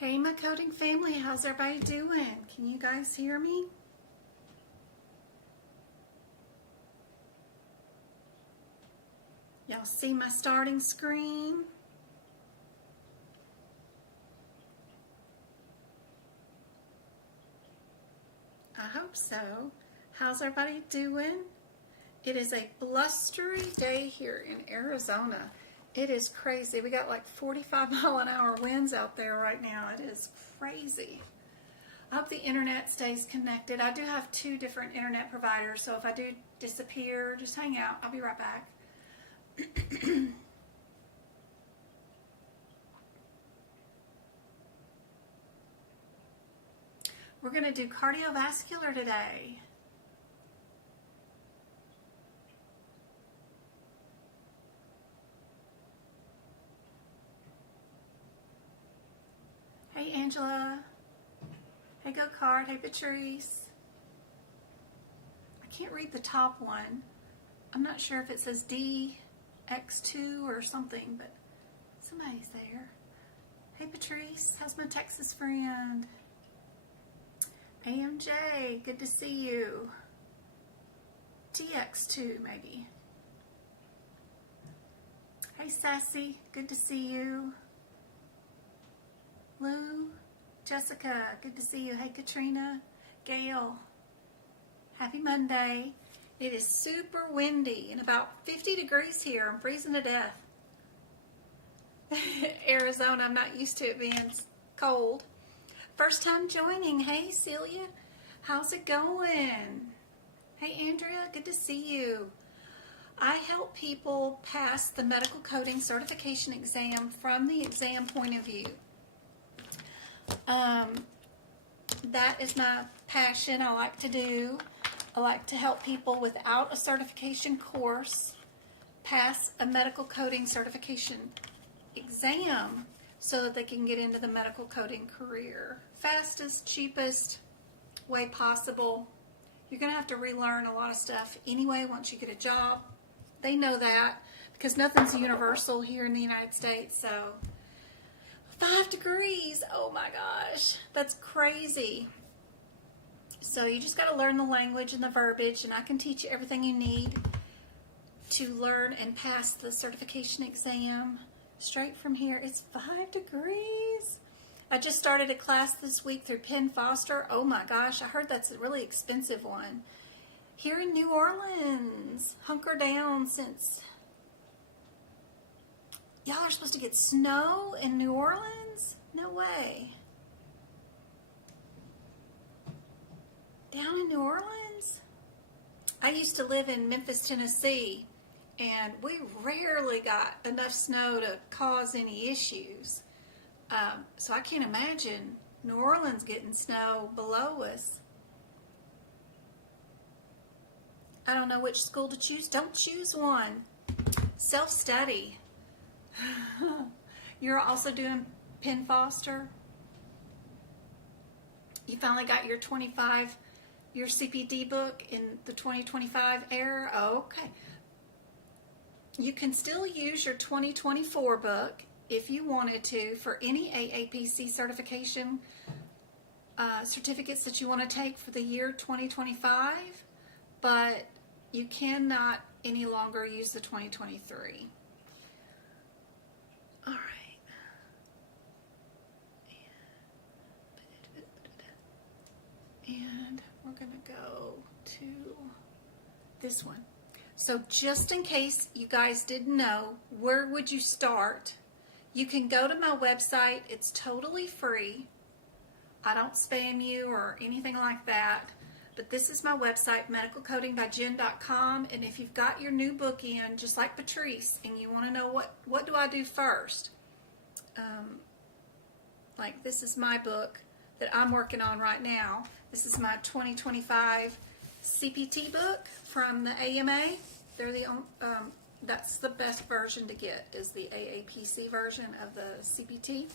Hey, my coding family, how's everybody doing? Can you guys hear me? Y'all see my starting screen? I hope so. How's everybody doing? It is a blustery day here in Arizona. It is crazy. We got like 45-mile-an-hour winds out there right now. It is crazy. I hope the internet stays connected. I do have 2 different internet providers, so if I do disappear, just hang out. I'll be right back. We're going to do cardiovascular today. Hey, Angela. Hey, Go Card. Hey, Patrice. I can't read the top one. I'm not sure if it says DX2 or something, but somebody's there. Hey, Patrice. How's my Texas friend? AMJ, good to see you. TX2, maybe. Hey, Sassy, good to see you. Lou, Jessica, good to see you. Hey, Katrina, Gail, happy Monday. It is super windy and about 50 degrees here. I'm freezing to death. Arizona, I'm not used to it being cold. First time joining. Hey, Celia, how's it going? Hey, Andrea, good to see you. I help people pass the medical coding certification exam from the exam point of view. That is my passion. I like to do. I like to help people without a certification course pass a medical coding certification exam so that they can get into the medical coding career. Fastest, cheapest way possible. You're going to have to relearn a lot of stuff anyway once you get a job. They know that because nothing's universal here in the United States. So 5 degrees, oh my gosh, that's crazy. So you just got to learn the language and the verbiage, and I can teach you everything you need to learn and pass the certification exam. Straight from here, it's 5 degrees. I just started a class this week through Penn Foster. Oh my gosh, I heard that's a really expensive one. Here in New Orleans, hunker down since y'all are supposed to get snow in New Orleans? No way. Down in New Orleans? I used to live in Memphis, Tennessee, and we rarely got enough snow to cause any issues. So I can't imagine New Orleans getting snow below us. I don't know which school to choose. Don't choose one. Self-study. You're also doing Penn Foster? You finally got your your CPD book in the 2025 era? Oh, okay. You can still use your 2024 book if you wanted to for any AAPC certification certificates that you want to take for the year 2025, but you cannot any longer use the 2023. All right. And we're going to go to this one. So just in case you guys didn't know, where would you start? You can go to my website. It's totally free. I don't spam you or anything like that. But this is my website, medicalcodingbyjen.com. And if you've got your new book in, just like Patrice, and you want to know what do I do first? Like this is my book that I'm working on right now. This is my 2025 CPT book from the AMA. They're the that's the best version to get, is the AAPC version of the CPT.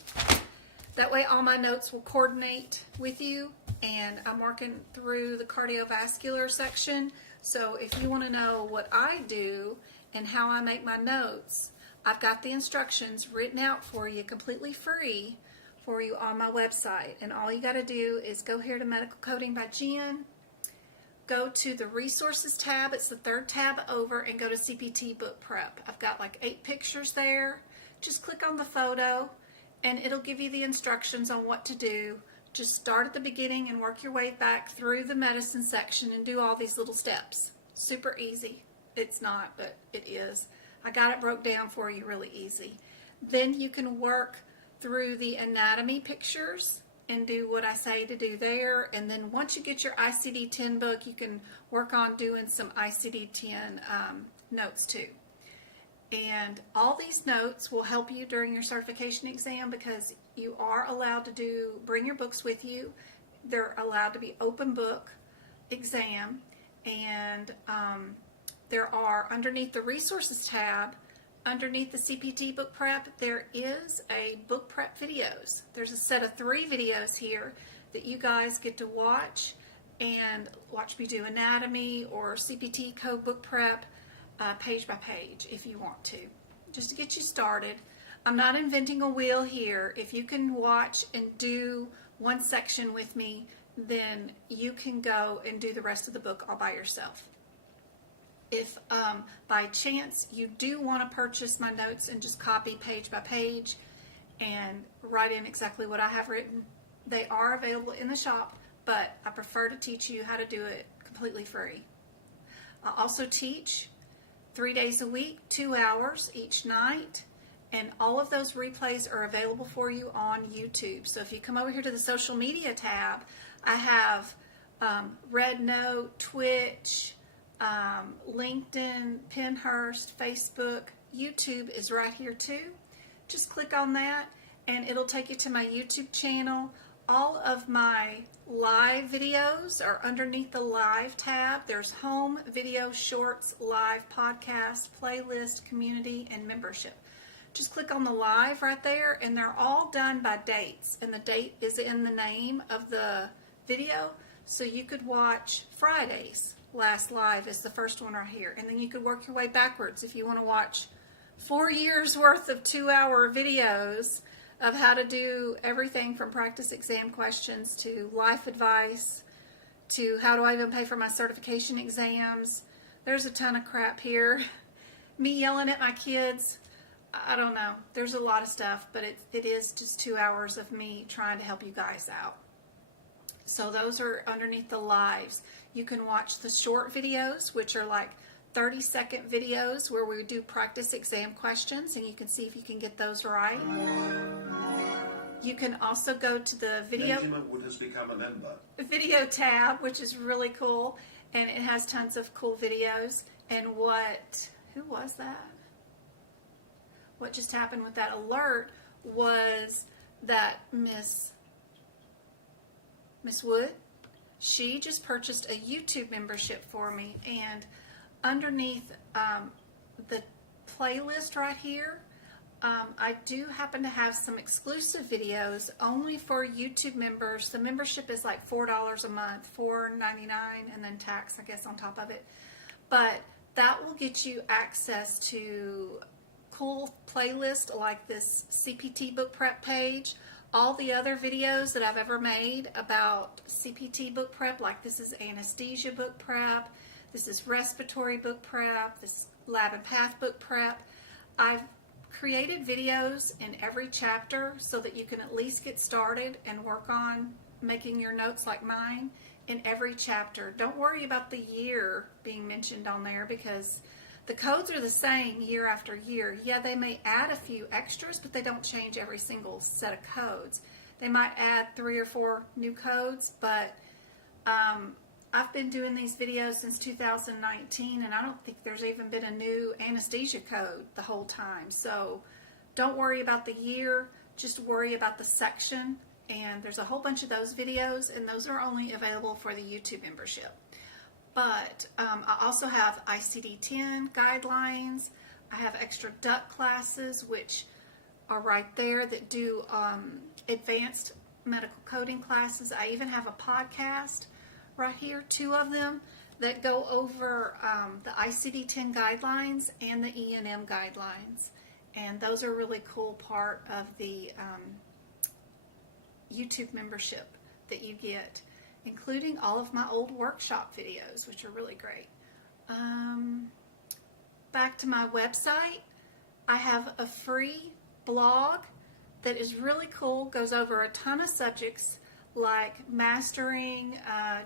That way all my notes will coordinate with you, and I'm working through the cardiovascular section. So if you want to know what I do and how I make my notes, I've got the instructions written out for you completely free for you on my website. And all you got to do is go here to Medical Coding by Jen, go to the Resources tab, it's the third tab over, and go to CPT Book Prep. I've got like 8 pictures there. Just click on the photo and it'll give you the instructions on what to do. Just start at the beginning and work your way back through the medicine section and do all these little steps. Super easy. It's not, but it is. I got it broke down for you really easy. Then you can work through the anatomy pictures and do what I say to do there. And then once you get your ICD-10 book, you can work on doing some ICD-10 notes too. And all these notes will help you during your certification exam because you are allowed to bring your books with you. They're allowed to be open book exam. And there are, underneath the Resources tab, underneath the CPT Book Prep, there is a book prep videos. There's a set of 3 videos here that you guys get to watch and watch me do anatomy or CPT code book prep page by page if you want to, just to get you started. I'm not inventing a wheel here. If you can watch and do one section with me, then you can go and do the rest of the book all by yourself. If by chance you do want to purchase my notes and just copy page by page and write in exactly what I have written, they are available in the shop, but I prefer to teach you how to do it completely free. I also teach 3 days a week, 2 hours each night, and all of those replays are available for you on YouTube. So if you come over here to the social media tab, I have Red Note, Twitch, LinkedIn, Pinterest, Facebook, YouTube is right here too. Just click on that and it'll take you to my YouTube channel. All of my live videos are underneath the Live tab. There's Home, Video, Shorts, Live, Podcast, Playlist, Community, and Membership. Just click on the Live right there, and they're all done by dates, and the date is in the name of the video. So you could watch Friday's last live is the first one right here, and then you could work your way backwards if you want to watch 4 years worth of 2-hour videos of how to do everything from practice exam questions to life advice to how do I even pay for my certification exams. There's a ton of crap here. Me yelling at my kids. I don't know. There's a lot of stuff, but it is just 2 hours of me trying to help you guys out. So those are underneath the lives. You can watch the short videos, which are like 30-second videos where we do practice exam questions, and you can see if you can get those right. You can also go to the video has become a member. Video tab, which is really cool, and it has tons of cool videos. And who was that? What just happened with that alert was that Miss Wood, she just purchased a YouTube membership for me, and underneath the playlist right here, I do happen to have some exclusive videos only for YouTube members. The membership is like $4 a month, $4.99, and then tax, I guess, on top of it. But that will get you access to cool playlists like this CPT book prep page. All the other videos that I've ever made about CPT book prep, like this is anesthesia book prep, this is respiratory book prep, this lab and path book prep. I've created videos in every chapter so that you can at least get started and work on making your notes like mine in every chapter. Don't worry about the year being mentioned on there because the codes are the same year after year. Yeah, they may add a few extras, but they don't change every single set of codes. They might add 3 or 4 new codes, but I've been doing these videos since 2019, and I don't think there's even been a new anesthesia code the whole time. So don't worry about the year, just worry about the section. And there's a whole bunch of those videos, and those are only available for the YouTube membership. But I also have ICD-10 guidelines. I have extra duck classes, which are right there, that do advanced medical coding classes. I even have a podcast right here, 2 of them, that go over the ICD-10 guidelines and the E&M guidelines. And those are a really cool part of the YouTube membership that you get, including all of my old workshop videos, which are really great. Back to my website, I have a free blog that is really cool, goes over a ton of subjects like mastering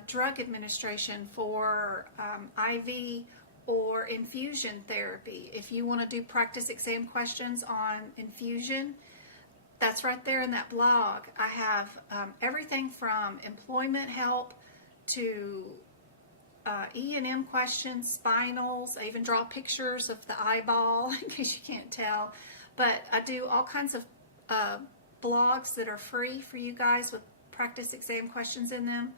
drug administration for IV or infusion therapy. If you want to do practice exam questions on infusion, that's right there in that blog. I have everything from employment help to E&M questions, spinals. I even draw pictures of the eyeball in case you can't tell. But I do all kinds of blogs that are free for you guys with practice exam questions in them.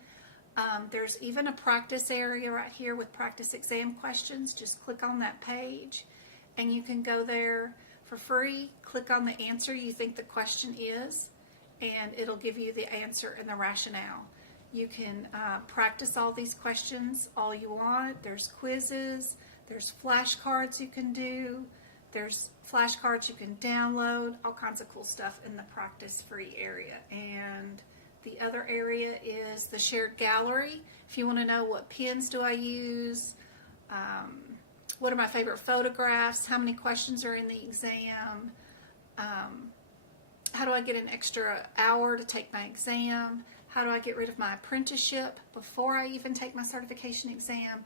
There's even a practice area right here with practice exam questions. Just click on that page and you can go there for free. Click on the answer you think the question is, and it'll give you the answer and the rationale. You can practice all these questions all you want. There's quizzes, there's flashcards you can do, there's flashcards you can download, all kinds of cool stuff in the practice free area. And the other area is the shared gallery. If you want to know what pens do I use, what are my favorite photographs, how many questions are in the exam, how do I get an extra hour to take my exam, how do I get rid of my apprenticeship before I even take my certification exam,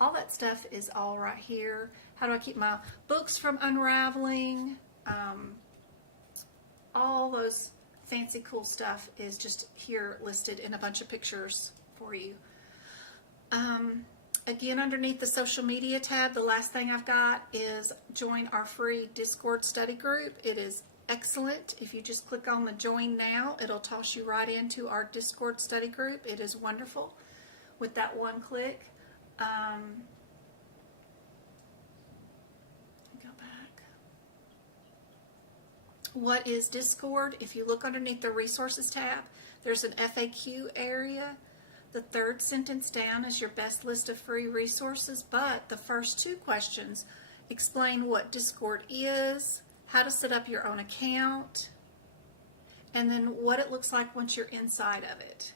all that stuff is all right here. How do I keep my books from unraveling, all those fancy cool stuff is just here listed in a bunch of pictures for you. Again, underneath the social media tab, the last thing I've got is join our free Discord study group. It is excellent. If you just click on the join now, it'll toss you right into our Discord study group. It is wonderful with that one click. Go back. What is Discord? If you look underneath the resources tab, there's an FAQ area. The third sentence down is your best list of free resources, but the first two questions explain what Discord is, how to set up your own account, and then what it looks like once you're inside of it.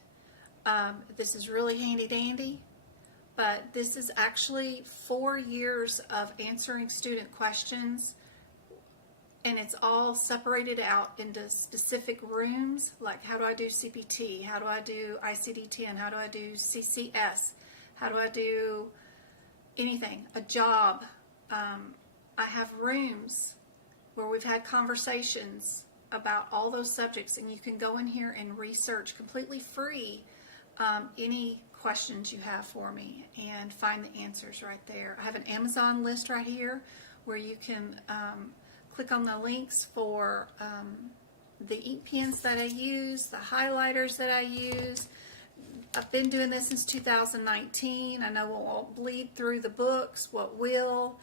This is really handy dandy, but this is actually 4 years of answering student questions, and it's all separated out into specific rooms, like how do I do CPT, how do I do ICD-10, how do I do CCS, how do I do anything, a job. I have rooms where we've had conversations about all those subjects, and you can go in here and research completely free any questions you have for me and find the answers right there. I have an Amazon list right here where you can click on the links for the ink pens that I use, the highlighters that I use. I've been doing this since 2019. I know what won't bleed through the books, what will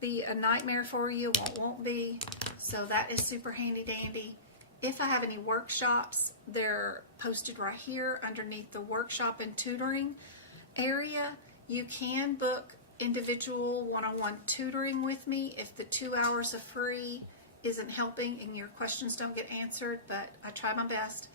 be a nightmare for you, what won't be. So that is super handy dandy. If I have any workshops, they're posted right here underneath the workshop and tutoring area. You can book individual one-on-one tutoring with me if the 2 hours of free isn't helping and your questions don't get answered, but I try my best.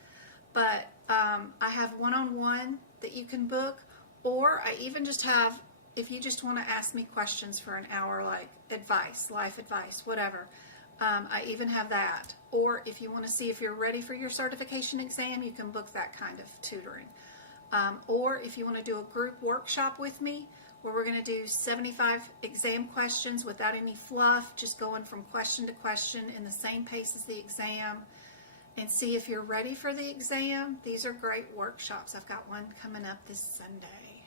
But I have one-on-one that you can book, or I even just have, if you just want to ask me questions for an hour, like advice, life advice, whatever, I even have that. Or if you want to see if you're ready for your certification exam, you can book that kind of tutoring. Or if you want to do a group workshop with me, where we're going to do 75 exam questions without any fluff, just going from question to question in the same pace as the exam, and see if you're ready for the exam. These are great workshops. I've got one coming up this Sunday,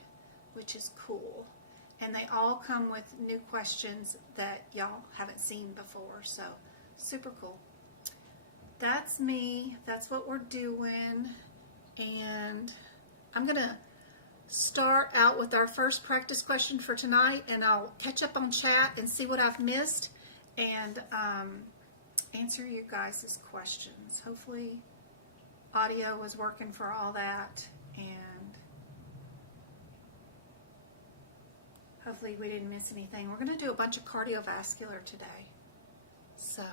which is cool. And they all come with new questions that y'all haven't seen before, so super cool. That's me. That's what we're doing. And I'm going to start out with our first practice question for tonight, and I'll catch up on chat and see what I've missed and answer you guys' questions. Hopefully audio was working for all that, and hopefully we didn't miss anything. We're going to do a bunch of cardiovascular today. So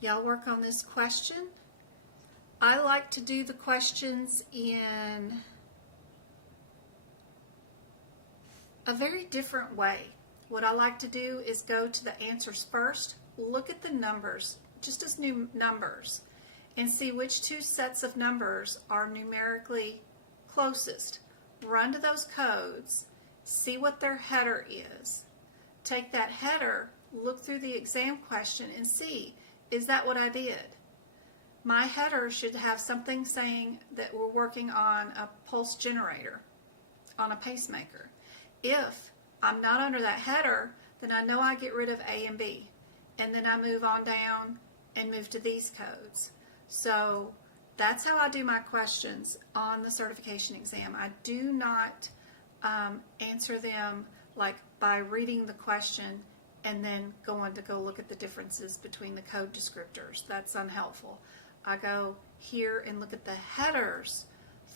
Y'all work on this question. I like to do the questions in a very different way. What I like to do is go to the answers first, look at the numbers, just as new numbers, and see which two sets of numbers are numerically closest. Run to those codes, see what their header is. Take that header, look through the exam question, and see, is that what I did? My header should have something saying that we're working on a pulse generator, on a pacemaker. If I'm not under that header, then I know I get rid of A and B. And then I move on down and move to these codes. So that's how I do my questions on the certification exam. I do not answer them like by reading the question and then going to go look at the differences between the code descriptors. That's unhelpful. I go here and look at the headers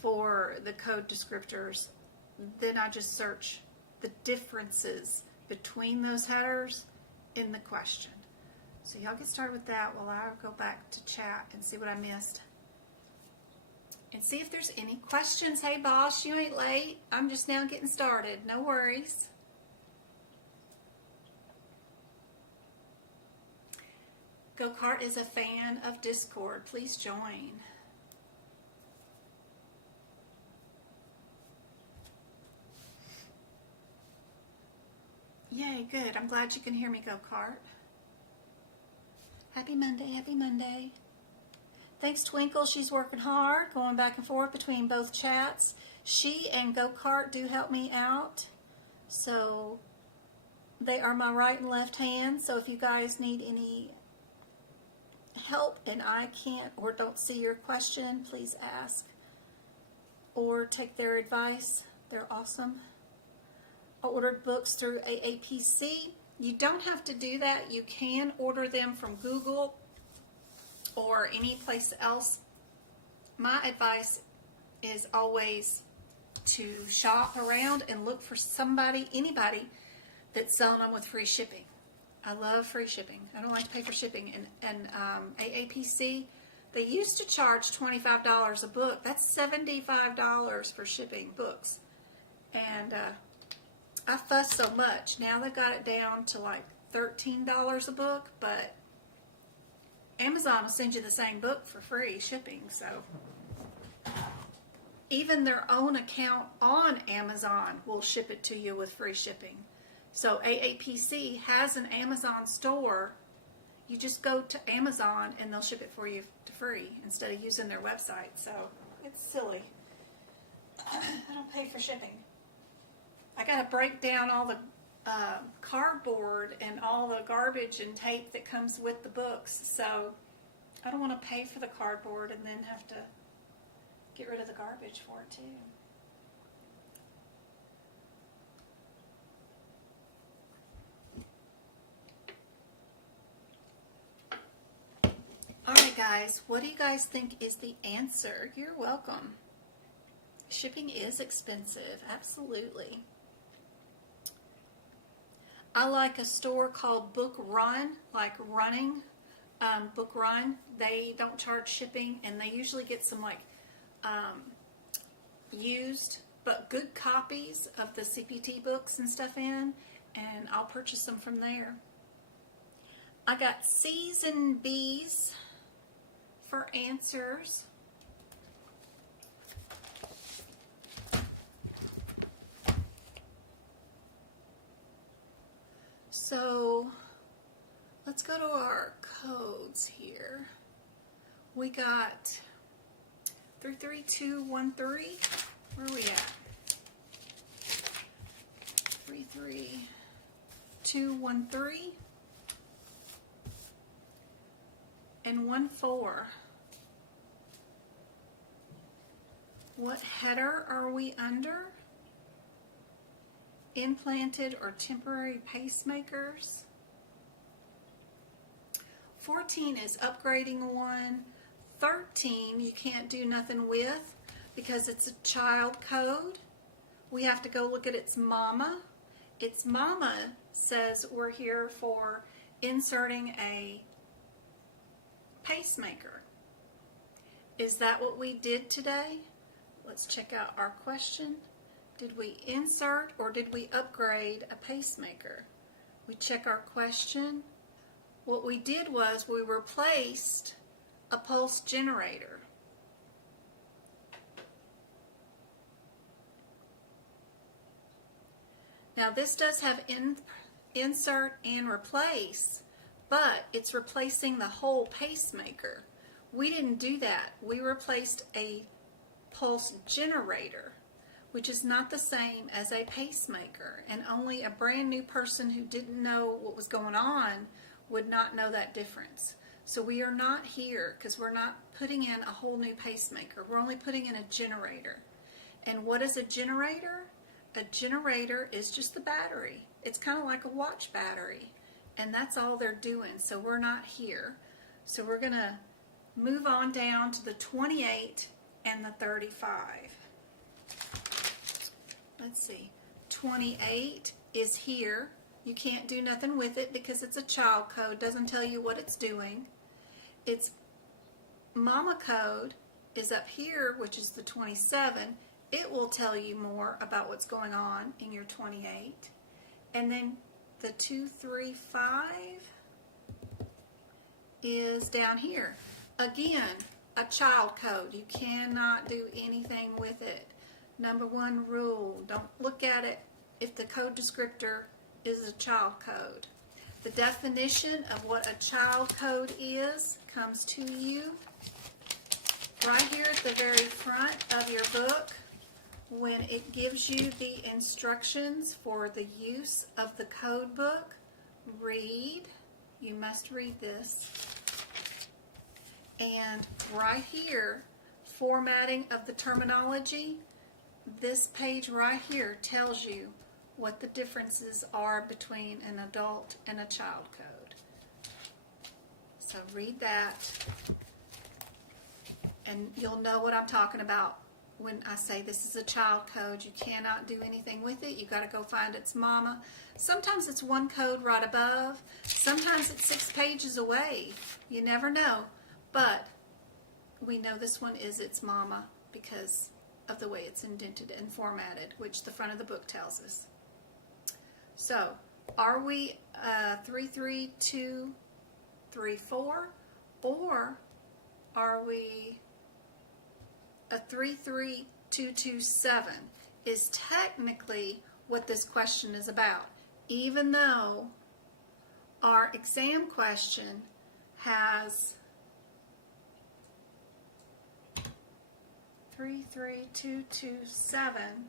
for the code descriptors. Then I just search the differences between those headers in the question. So y'all get started with that while I go back to chat and see what I missed. And see if there's any questions. Hey boss, you ain't late. I'm just now getting started. No worries. Go-Kart is a fan of Discord. Please join. Yay, good. I'm glad you can hear me, Go-Kart. Happy Monday, happy Monday. Thanks, Twinkle. She's working hard, going back and forth between both chats. She and Go-Kart do help me out. So they are my right and left hand. So if you guys need any help and I can't or don't see your question, please ask or take their advice. They're awesome. I ordered books through AAPC. You don't have to do that. You can order them from Google or any place else. My advice is always to shop around and look for somebody, anybody that's selling them with free shipping. I love free shipping. I don't like to pay for shipping. And AAPC, they used to charge $25 a book. That's $75 for shipping books. And I fuss so much. Now they've got it down to like $13 a book, but Amazon will send you the same book for free shipping. So even their own account on Amazon will ship it to you with free shipping. So AAPC has an Amazon store. You just go to Amazon and they'll ship it for you to free instead of using their website. So it's silly. I don't pay for shipping. I got to break down all the cardboard and all the garbage and tape that comes with the books. So I don't want to pay for the cardboard and then have to get rid of the garbage for it too. Alright guys, what do you guys think is the answer? You're welcome. Shipping is expensive, absolutely. I like a store called Book Run, like running, Book Run. They don't charge shipping and they usually get some like used but good copies of the CPT books and stuff in, and I'll purchase them from there. I got C's and B's for answers. So let's go to our codes here. We got 33213. Where are we at? 33213 and 14. What header are we under? Implanted or temporary pacemakers. 14 is upgrading one. 13 you can't do nothing with because it's a child code. We have to go look at its mama. Its mama says we're here for inserting a pacemaker. Is that what we did today? Let's check out our question. Did we insert or did we upgrade a pacemaker? We check our question. What we did was we replaced a pulse generator. Now this does have insert and replace, but it's replacing the whole pacemaker. We didn't do that. We replaced a pulse generator, which is not the same as a pacemaker, and only a brand new person who didn't know what was going on would not know that difference. So we are not here because we're not putting in a whole new pacemaker. We're only putting in a generator. And what is a generator? A generator is just the battery. It's kind of like a watch battery, and that's all they're doing. So we're not here. So we're going to move on down to the 28 and the 35. Let's see. 28 is here. You can't do nothing with it because it's a child code. Doesn't tell you what it's doing. Its mama code is up here, which is the 27. It will tell you more about what's going on in your 28. And then the 235 is down here. Again, a child code. You cannot do anything with it. Number one rule, don't look at it if the code descriptor is a child code. The definition of what a child code is comes to you right here at the very front of your book when it gives you the instructions for the use of the code book. Read. You must read this. And right here, formatting of the terminology, this page right here tells you what the differences are between an adult and a child code. So read that, and you'll know what I'm talking about when I say this is a child code. You cannot do anything with it. You got to go find its mama. Sometimes it's one code right above. Sometimes it's 6 pages away. You never know. But we know this one is its mama because of the way it's indented and formatted, which the front of the book tells us. So, are we 33234, or are we a 33227? Is technically what this question is about, even though our exam question has 33227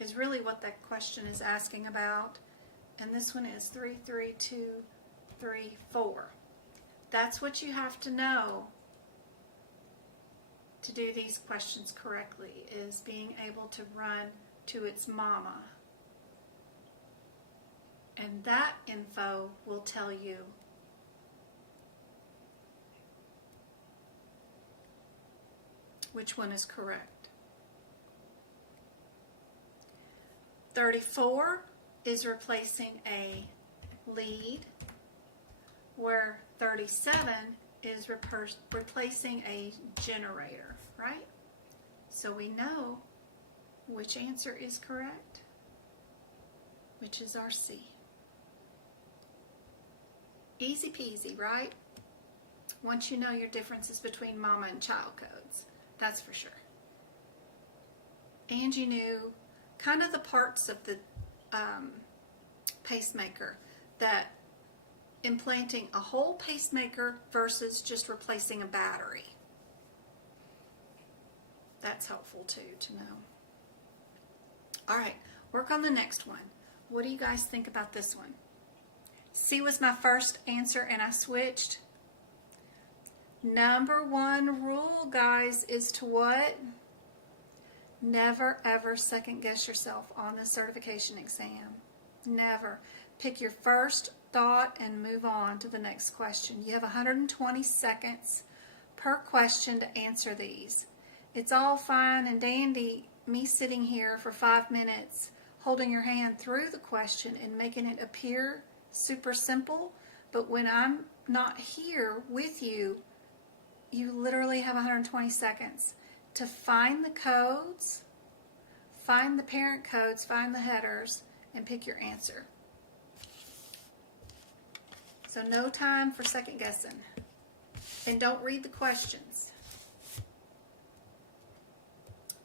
is really what that question is asking about, and this one is 33234. That's what you have to know to do these questions correctly, is being able to run to its mama. And that info will tell you which one is correct. 34 is replacing a lead, where 37 is replacing a generator, right? So we know which answer is correct, which is our C. Easy peasy, right? Once you know your differences between mama and child codes, that's for sure. And you knew kind of the parts of the pacemaker, that implanting a whole pacemaker versus just replacing a battery. That's helpful too to know. All right, work on the next one. What do you guys think about this one? C was my first answer and I switched. Number one rule, guys, is to what? Never ever second guess yourself on the certification exam. Never. Pick your first thought and move on to the next question. You have 120 seconds per question to answer these. It's all fine and dandy me sitting here for 5 minutes holding your hand through the question and making it appear super simple, but when I'm not here with you, you literally have 120 seconds to find the codes, find the parent codes, find the headers, and pick your answer. So no time for second guessing. And don't read the questions.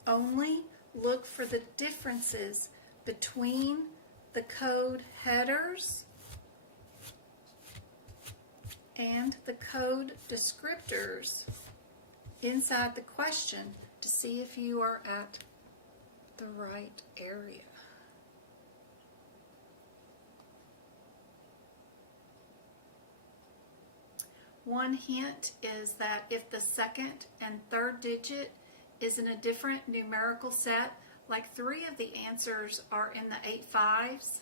Only look for the differences between the code headers and the code descriptors inside the question to see if you are at the right area. One hint is that if the second and third digit is in a different numerical set, like 3 of the answers are in the 8 5s,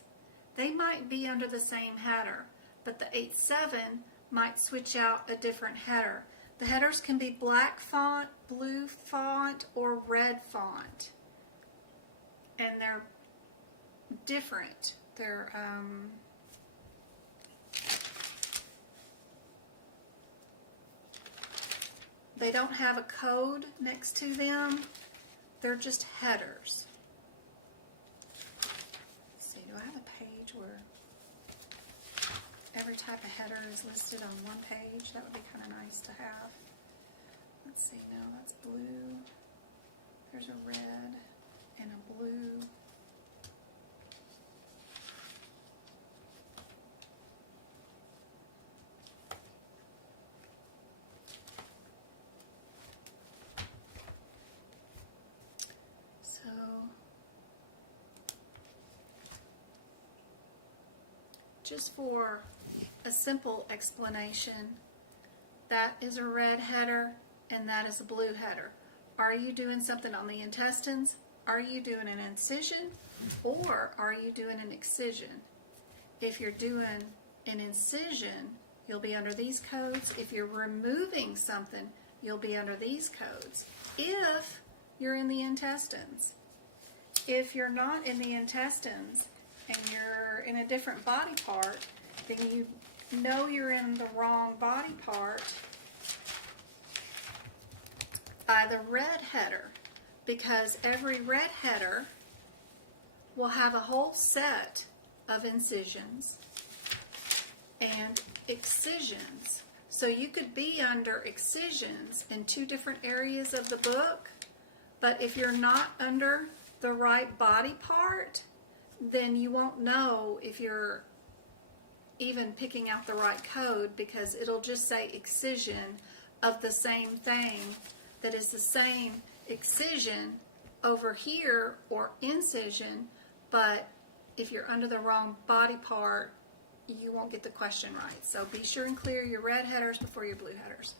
they might be under the same header, but the 8 7 might switch out a different header. The headers can be black font, blue font, or red font, and they're different. They're they don't have a code next to them. They're just headers. Let's see, do I have a page where every type of header is listed on one page? That would be kind of nice to have. Let's see, no, that's blue. There's a red and a blue. Just for a simple explanation, that is a red header and that is a blue header. Are you doing something on the intestines? Are you doing an incision or are you doing an excision? If you're doing an incision, you'll be under these codes. If you're removing something, you'll be under these codes. If you're in the intestines. If you're not in the intestines, and you're in a different body part, then you know you're in the wrong body part by the red header, because every red header will have a whole set of incisions and excisions. So you could be under excisions in 2 different areas of the book, but if you're not under the right body part, then you won't know if you're even picking out the right code, because it'll just say excision of the same thing that is the same excision over here, or incision, but if you're under the wrong body part, you won't get the question right. So be sure and clear your red headers before your blue headers.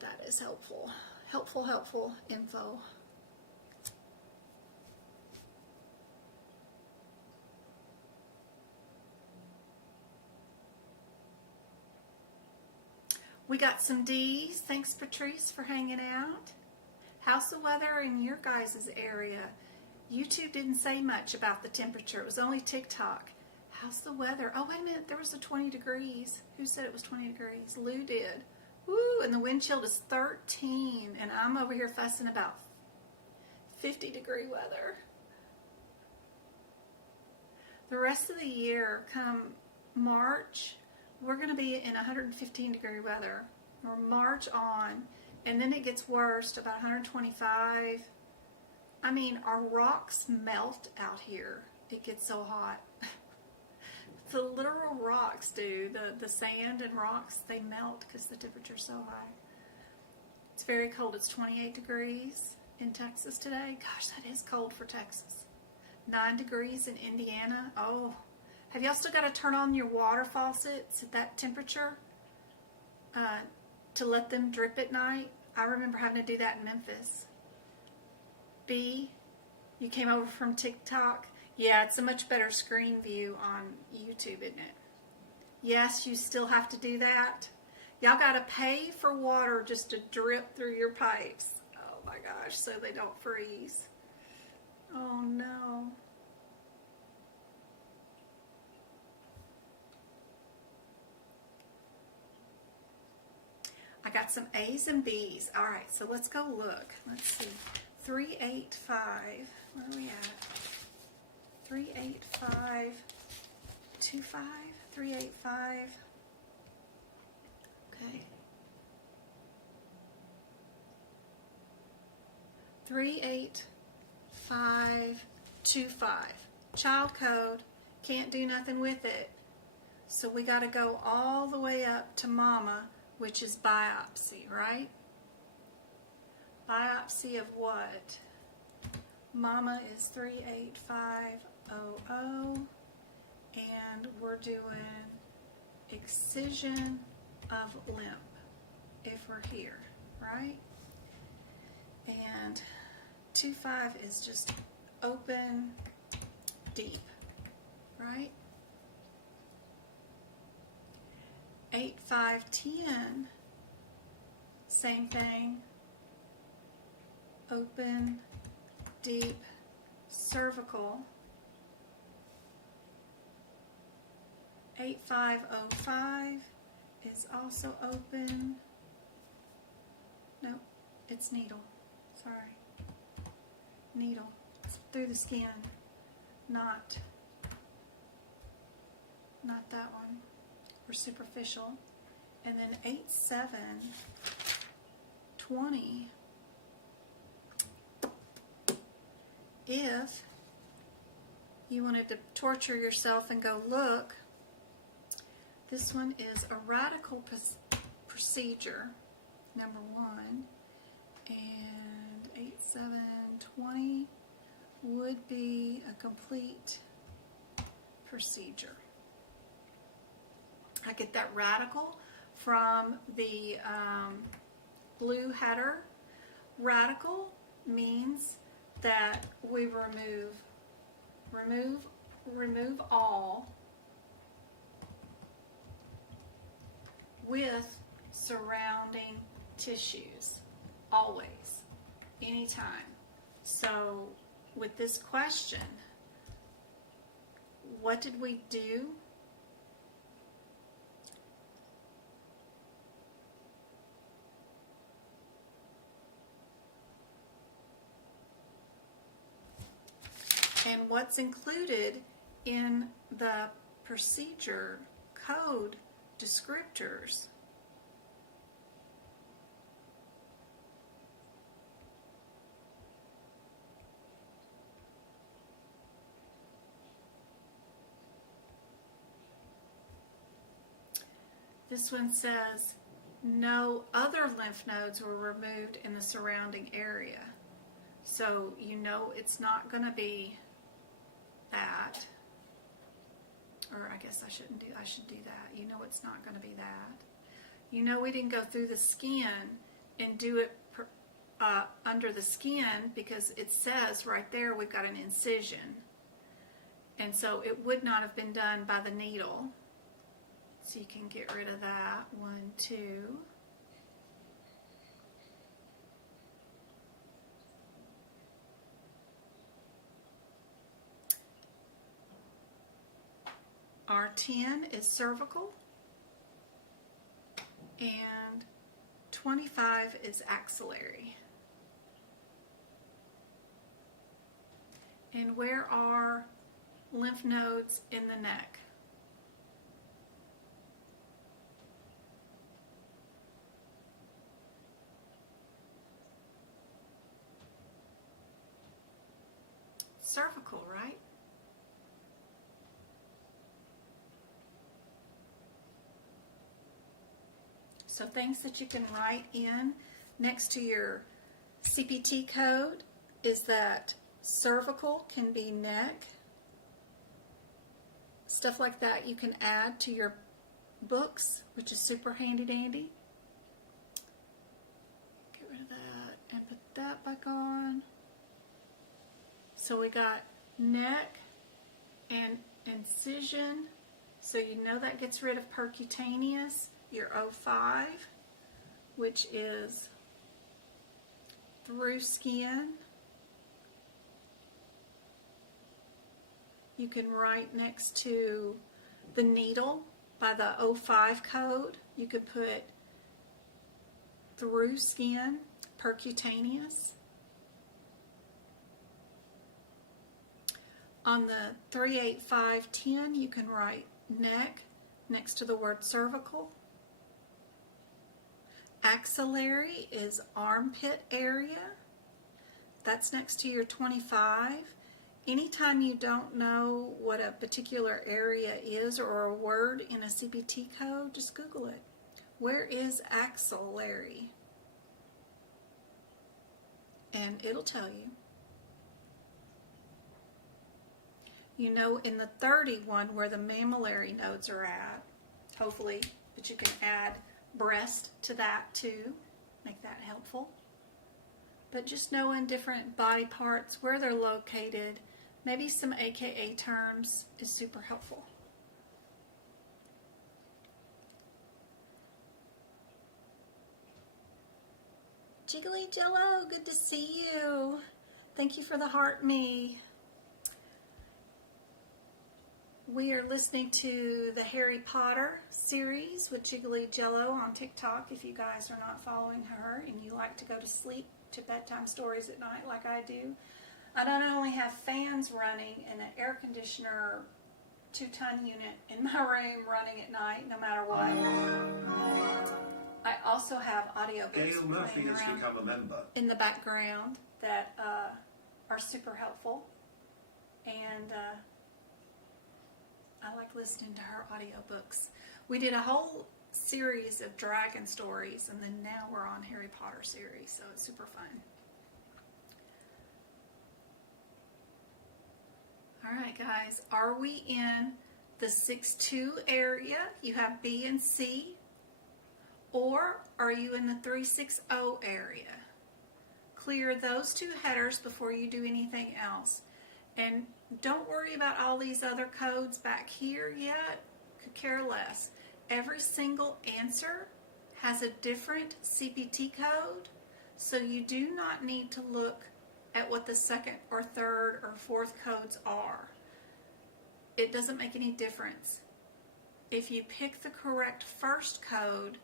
That is helpful. Helpful info. We got some D's. Thanks, Patrice, for hanging out. How's the weather in your guys' area? YouTube didn't say much about the temperature. It was only TikTok. How's the weather? Oh, wait a minute. There was a 20 degrees. Who said it was 20 degrees? Lou did. Woo, and the wind chill is 13. And I'm over here fussing about 50-degree weather. The rest of the year, come March, we're going to be in 115-degree weather from March on, and then it gets worse to about 125. I mean, our rocks melt out here. It gets so hot. The literal rocks do. The sand and rocks, they melt because the temperature's so high. It's very cold. It's 28 degrees in Texas today. Gosh, that is cold for Texas. 9 degrees in Indiana. Oh, have y'all still got to turn on your water faucets at that temperature to let them drip at night? I remember having to do that in Memphis. B, you came over from TikTok. Yeah, it's a much better screen view on YouTube, isn't it? Yes, you still have to do that. Y'all got to pay for water just to drip through your pipes. Oh my gosh, so they don't freeze. Oh no. I got some A's and B's. All right, so let's go look. Let's see. 385. Where are we at? 38525. 385. Okay. 38525. Child code. Can't do nothing with it. So we got to go all the way up to mama, which is biopsy, right? Biopsy of what? Mama is 38500, and we're doing excision of limb if we're here, right? And 25 is just open deep, right? 8510, same thing, open deep cervical. 8505 is also open. Nope, it's needle. Sorry. Needle. It's through the skin. Not that one. Or superficial. And then 8720. If you wanted to torture yourself and go look, this one is a radical procedure, number 1, and 8720 would be a complete procedure. I get that radical from the blue header. Radical means that we remove all with surrounding tissues, always, anytime. So with this question, what did we do? And what's included in the procedure code descriptors? This one says no other lymph nodes were removed in the surrounding area. So you know it's not going to be that. Or I guess I should do that. You know it's not going to be that. You know we didn't go through the skin and do it under the skin because it says right there we've got an incision. And so it would not have been done by the needle. So you can get rid of that. 1, 2. R10 is cervical, and 25 is axillary. And where are lymph nodes in the neck? Cervical, right? So things that you can write in next to your CPT code is that cervical can be neck. Stuff like that you can add to your books, which is super handy dandy. Get rid of that and put that back on. So we got neck and incision. So you know that gets rid of percutaneous. Your 05, which is through skin. You can write next to the needle by the 05 code. You could put through skin, percutaneous. On the 38510, you can write neck next to the word cervical. Axillary is armpit area. That's next to your 25. Anytime you don't know what a particular area is or a word in a CPT code, just Google it. Where is axillary? And it'll tell you. You know in the 31 where the mammillary nodes are at, hopefully, but you can add breast to that too, make that helpful. But just knowing different body parts, where they're located, maybe some AKA terms is super helpful. Jiggly Jello, good to see you. Thank you for the heart me. We are listening to the Harry Potter series with Jiggly Jello on TikTok. If you guys are not following her and you like to go to sleep to bedtime stories at night like I do, I not only have fans running and an air conditioner 2-ton unit in my room running at night no matter what, I also have audiobooks Gail Murphy has become a member in the background that are super helpful, and I like listening to her audiobooks. We did a whole series of dragon stories, and then now we're on Harry Potter series, so it's super fun. All right, guys, are we in the 6-2 area? You have B and C, or are you in the 3-6-0 area? Clear those two headers before you do anything else. And don't worry about all these other codes back here yet. Could care less. Every single answer has a different CPT code, so you do not need to look at what the second or third or fourth codes are. It doesn't make any difference. If you pick the correct first code,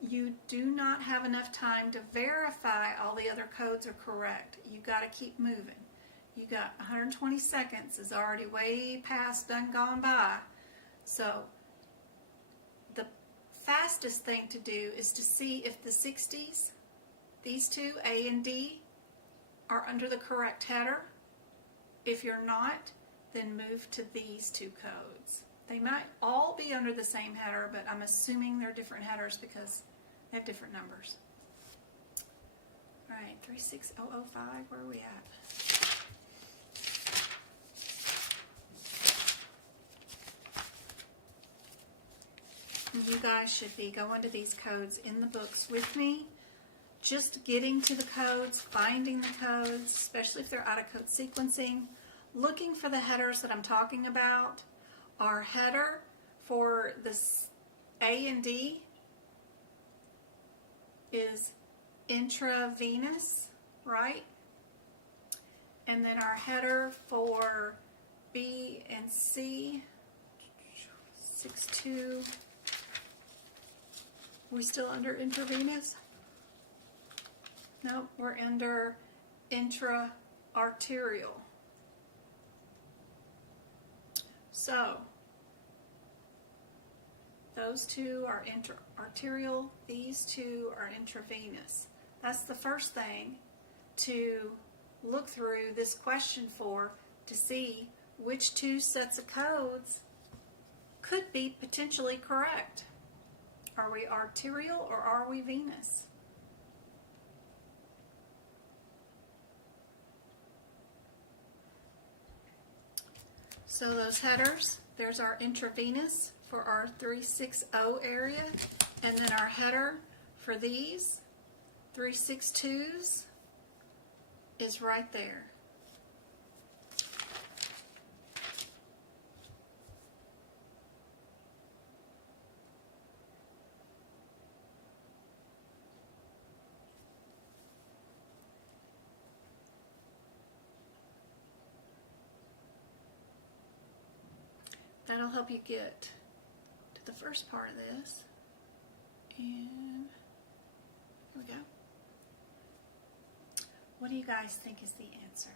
you do not have enough time to verify all the other codes are correct. You got to keep moving. You got 120 seconds is already way past, done, gone by. So the fastest thing to do is to see if the 60s, these two, A and D, are under the correct header. If you're not, then move to these two codes. They might all be under the same header, but I'm assuming they're different headers because they have different numbers. All right, 36005, where are we at? You guys should be going to these codes in the books with me. Just getting to the codes, finding the codes, especially if they're out of code sequencing, looking for the headers that I'm talking about. Our header for this A and D is intravenous, right? And then our header for B and C, 6-2. We still under intravenous? Nope, we're under intra-arterial. So, those two are intra-arterial, these two are intravenous. That's the first thing to look through this question for, to see which two sets of codes could be potentially correct. Are we arterial or are we venous? So those headers, there's our intravenous for our 360 area, and then our header for these 362s is right there. That'll help you get to the first part of this. And What do you guys think is the answer?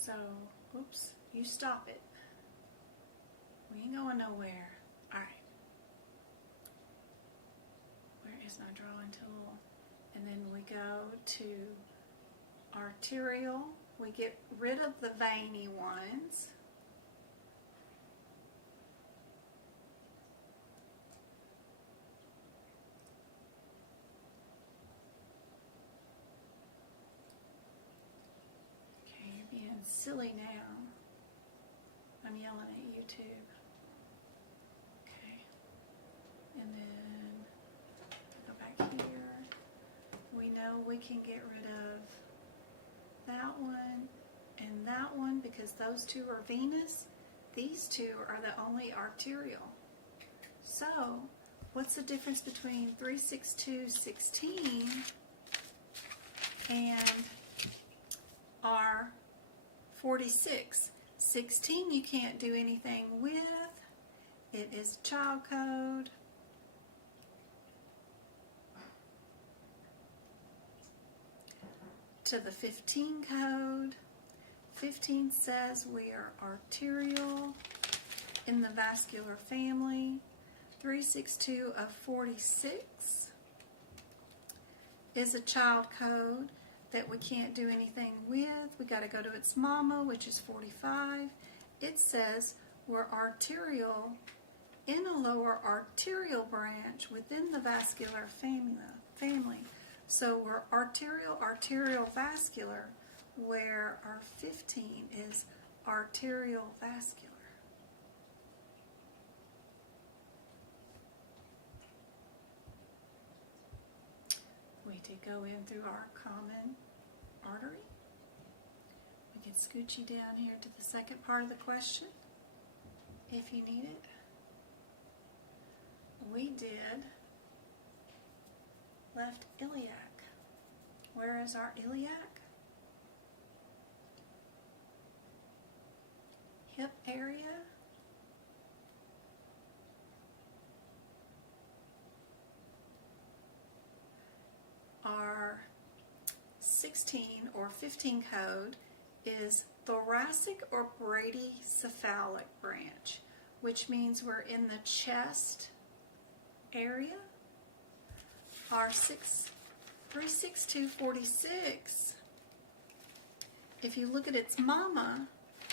So, whoops, you stop it. We ain't going nowhere. All right. Where is my drawing tool? And then we go to arterial. We get rid of the veiny ones. Okay, you're being silly now. I'm yelling at you too. Okay. And then go back here. We know we can get rid of that one and that one because those two are venous. These two are the only arterial. So, what's the difference between 36216 and R46? 16 you can't do anything with. It is child code. To the 15 code. 15 says we are arterial in the vascular family. 362 of 46 is a child code that we can't do anything with. We got to go to its mama, which is 45. It says we're arterial in a lower arterial branch within the vascular family. So we're arterial vascular, where our 15 is arterial vascular. We did go in through our common artery. We can scooch you down here to the second part of the question if you need it. We did left iliac. Where is our iliac? Hip area. Our 16 or 15 code is thoracic or bradycephalic branch, which means we're in the chest area. Our 36246, if you look at its mama,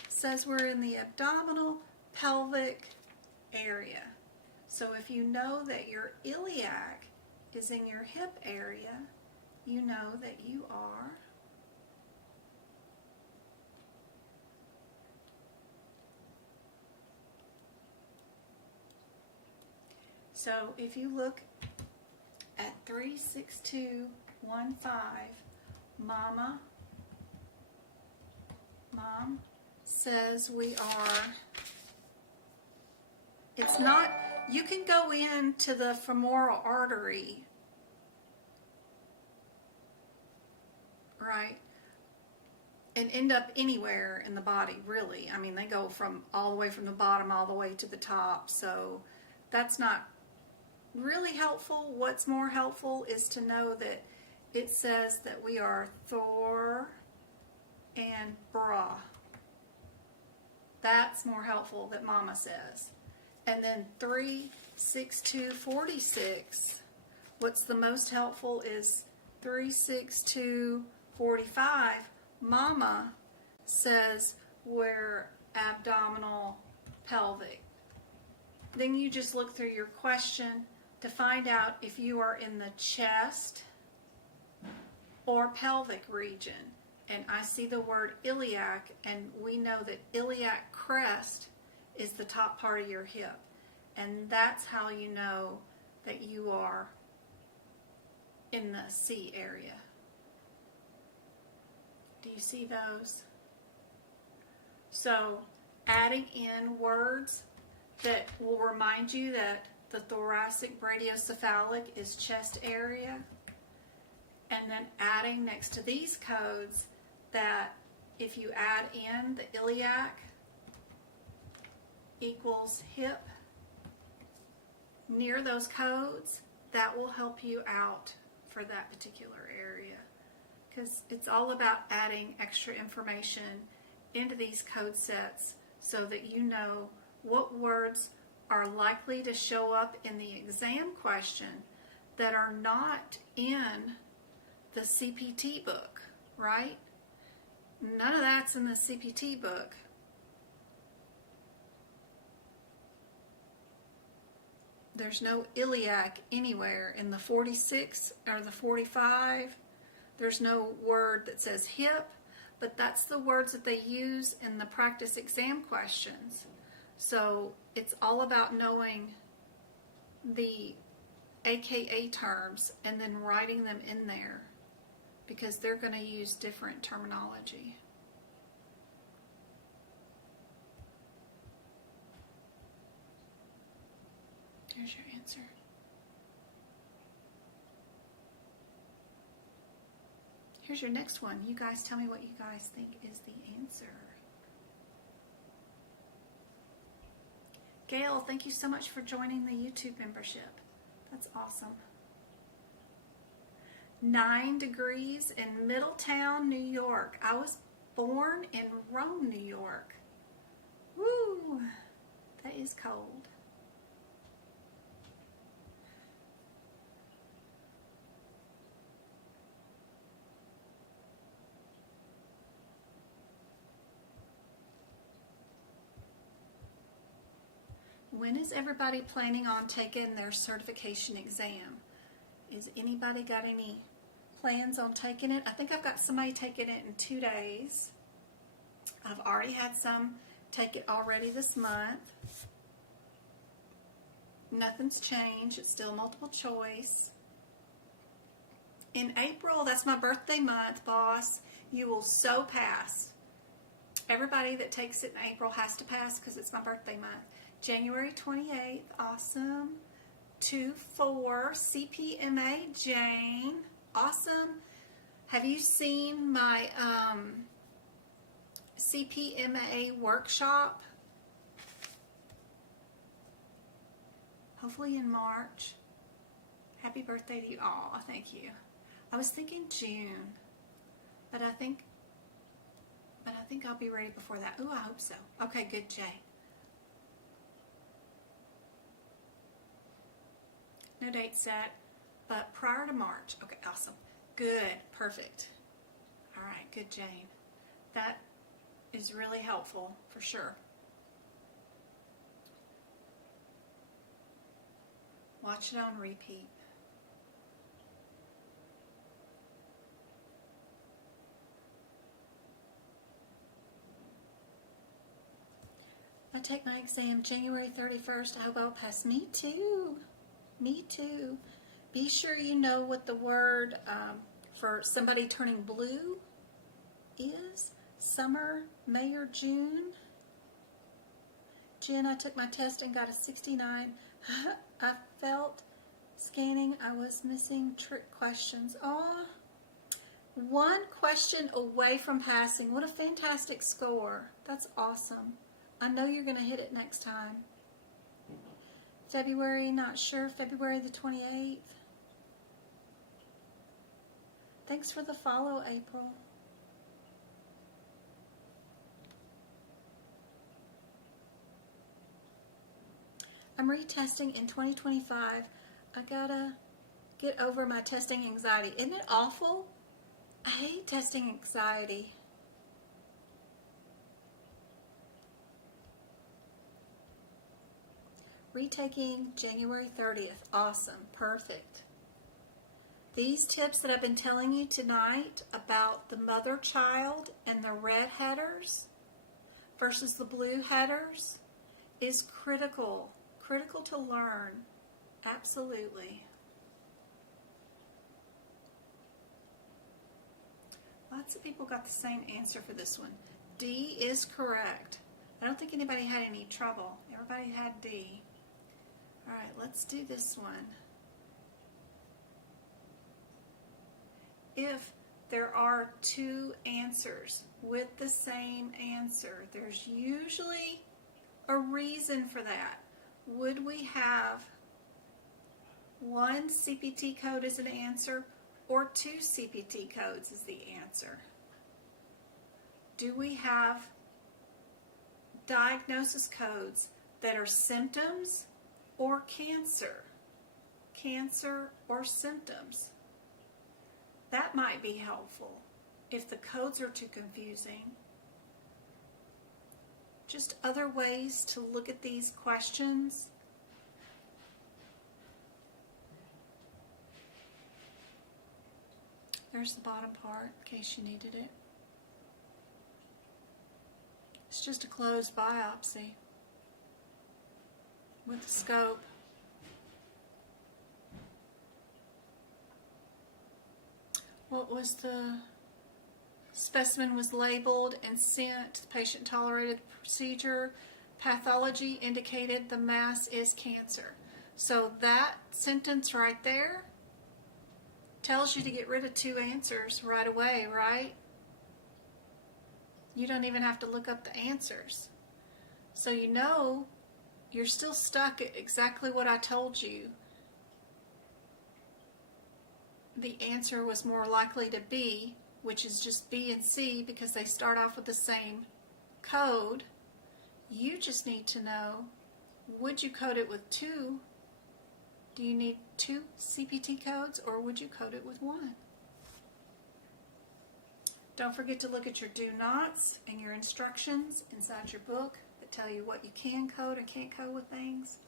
says we're in the abdominal pelvic area. So if you know that your iliac is in your hip area, you know that you are so if you look at 36215, mom says we are, it's not, you can go into the femoral artery, right, and end up anywhere in the body, really. I mean, they go from all the way from the bottom all the way to the top, so that's not really helpful. What's more helpful is to know that it says that we are Thor and Bra. That's more helpful that Mama says. And then 36246, what's the most helpful is 36245. Mama says we're abdominal pelvic. Then you just look through your question to find out if you are in the chest or pelvic region. And I see the word iliac, and we know that iliac crest is the top part of your hip. And that's how you know that you are in the C area. Do you see those? So, adding in words that will remind you that the thoracic brachiocephalic is chest area, and then adding next to these codes that if you add in the iliac equals hip near those codes, that will help you out for for that particular area, because it's all about adding extra information into these code sets so that you know what words are likely to show up in the exam question that are not in the CPT book, right? None of that's in the CPT book. There's no iliac anywhere in the 46 or the 45. There's no word that says hip, but that's the words that they use in the practice exam questions. So it's all about knowing the AKA terms and then writing them in there, because they're going to use different terminology. Here's your answer. Here's your next one. You guys tell me what you guys think is the answer. Gail, thank you so much for joining the YouTube membership. That's awesome. 9 degrees in Middletown, New York. I was born in Rome, New York. Woo! That is cold. When is everybody planning on taking their certification exam? Is anybody got any plans on taking it? I think I've got somebody taking it in 2 days. I've already had some take it already this month. Nothing's changed. It's still multiple choice. In April, that's my birthday month, boss, you will so pass. Everybody that takes it in April has to pass because it's my birthday month. January 28th, awesome. 2-4, CPMA, Jane, awesome. Have you seen my CPMA workshop? Hopefully in March. Happy birthday to you all. Thank you. I was thinking June, but I think I'll be ready before that. Ooh, I hope so. Okay, good, Jay. No date set, but prior to March. Okay, awesome. Good, perfect. All right, good, Jane. That is really helpful for sure. Watch it on repeat. I take my exam January 31st. I hope I'll pass. Me too. Me too. Be sure you know what the word for somebody turning blue is. Summer, May or June. Jen, I took my test and got a 69. I felt scanning I was missing trick questions. Aw. 1 question away from passing. What a fantastic score. That's awesome. I know you're going to hit it next time. February, not sure. February the 28th. Thanks for the follow, April. I'm retesting in 2025. I gotta get over my testing anxiety. Isn't it awful? I hate testing anxiety. Retaking January 30th. Awesome. Perfect. These tips that I've been telling you tonight about the mother-child and the red headers versus the blue headers is critical. Critical to learn. Absolutely. Lots of people got the same answer for this one. D is correct. I don't think anybody had any trouble. Everybody had D. All right, let's do this one. If there are 2 answers with the same answer, there's usually a reason for that. Would we have one CPT code as an answer or 2 CPT codes is the answer? Do we have diagnosis codes that are symptoms or cancer? Cancer or symptoms? That might be helpful if the codes are too confusing. Just other ways to look at these questions. There's the bottom part, in case you needed it. It's just a closed biopsy with a scope. What was the specimen was labeled and sent. The patient tolerated the procedure. Pathology indicated the mass is cancer. So that sentence right there tells you to get rid of 2 answers right away, right? You don't even have to look up the answers. So you know you're still stuck at exactly what I told you. The answer was more likely to be, which is just B and C because they start off with the same code. You just need to know, would you code it with 2? Do you need 2 CPT codes or would you code it with 1? Don't forget to look at your do nots and your instructions inside your book that tell you what you can code and can't code with things.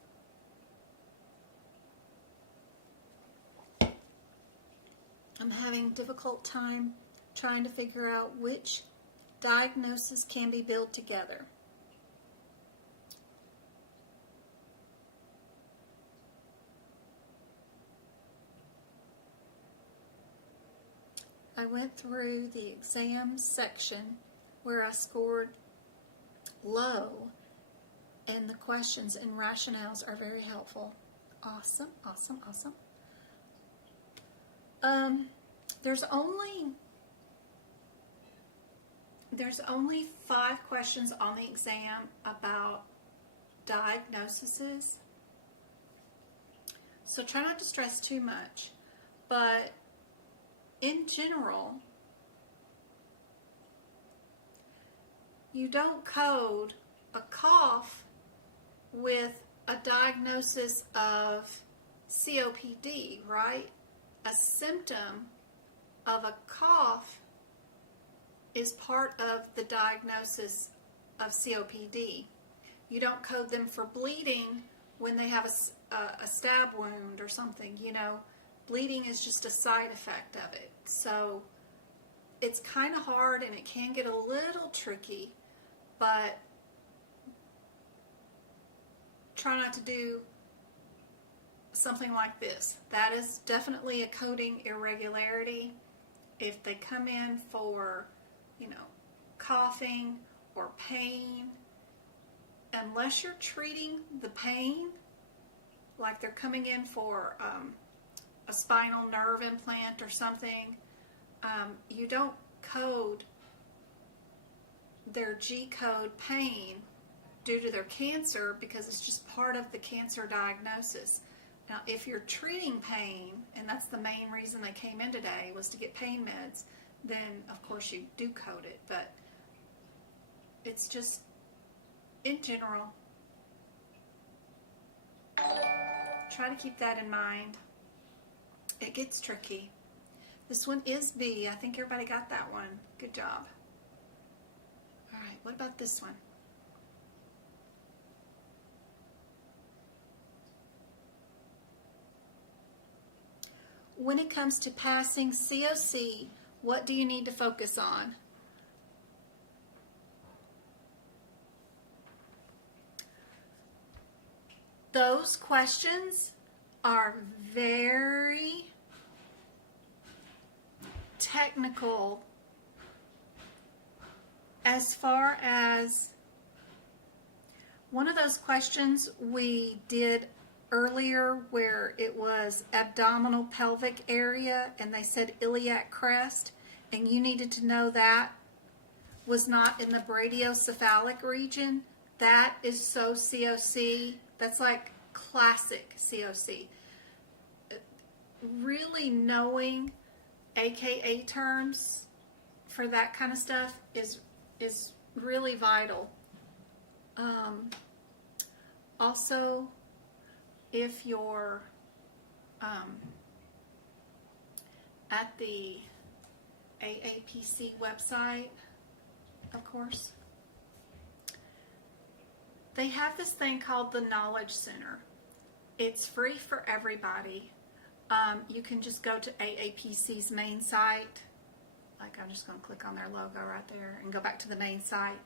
I'm having a difficult time trying to figure out which diagnosis can be built together. I went through the exam section where I scored low, and the questions and rationales are very helpful. Awesome, awesome, awesome. There's only 5 questions on the exam about diagnoses. So try not to stress too much. But in general, you don't code a cough with a diagnosis of COPD, right? A symptom of a cough is part of the diagnosis of COPD. You don't code them for bleeding when they have a stab wound or something. You know, bleeding is just a side effect of it. So it's kind of hard and it can get a little tricky, but try not to do something like this. That is definitely a coding irregularity. If they come in for, you know, coughing or pain, unless you're treating the pain, like they're coming in for a spinal nerve implant or something, you don't code their G-code pain due to their cancer because it's just part of the cancer diagnosis. Now, if you're treating pain, and that's the main reason they came in today was to get pain meds, then of course you do code it, but it's just, in general, try to keep that in mind. It gets tricky. This one is B. I think everybody got that one. Good job. All right, what about this one? When it comes to passing COC, what do you need to focus on? Those questions are very technical as far as one of those questions we did earlier where it was abdominal pelvic area and they said iliac crest, and you needed to know that was not in the brachiocephalic region. That is so COC. That's like classic COC. Really knowing AKA terms for that kind of stuff is really vital. Also, if you're at the AAPC website, of course, they have this thing called the Knowledge Center. It's free for everybody. You can just go to AAPC's main site. Like, I'm just going to click on their logo right there and go back to the main site.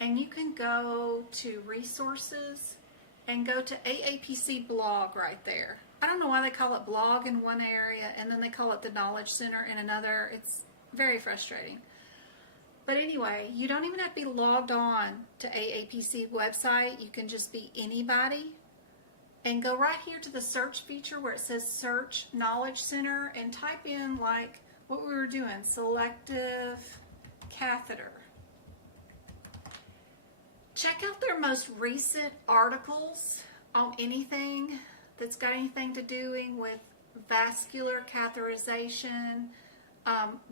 And you can go to resources and go to AAPC blog right there. I don't know why they call it blog in one area and then they call it the Knowledge Center in another. It's very frustrating. But anyway, you don't even have to be logged on to AAPC website. You can just be anybody. And go right here to the search feature where it says Search Knowledge Center and type in, like what we were doing, selective catheter. Check out their most recent articles on anything that's got anything to do with vascular catheterization.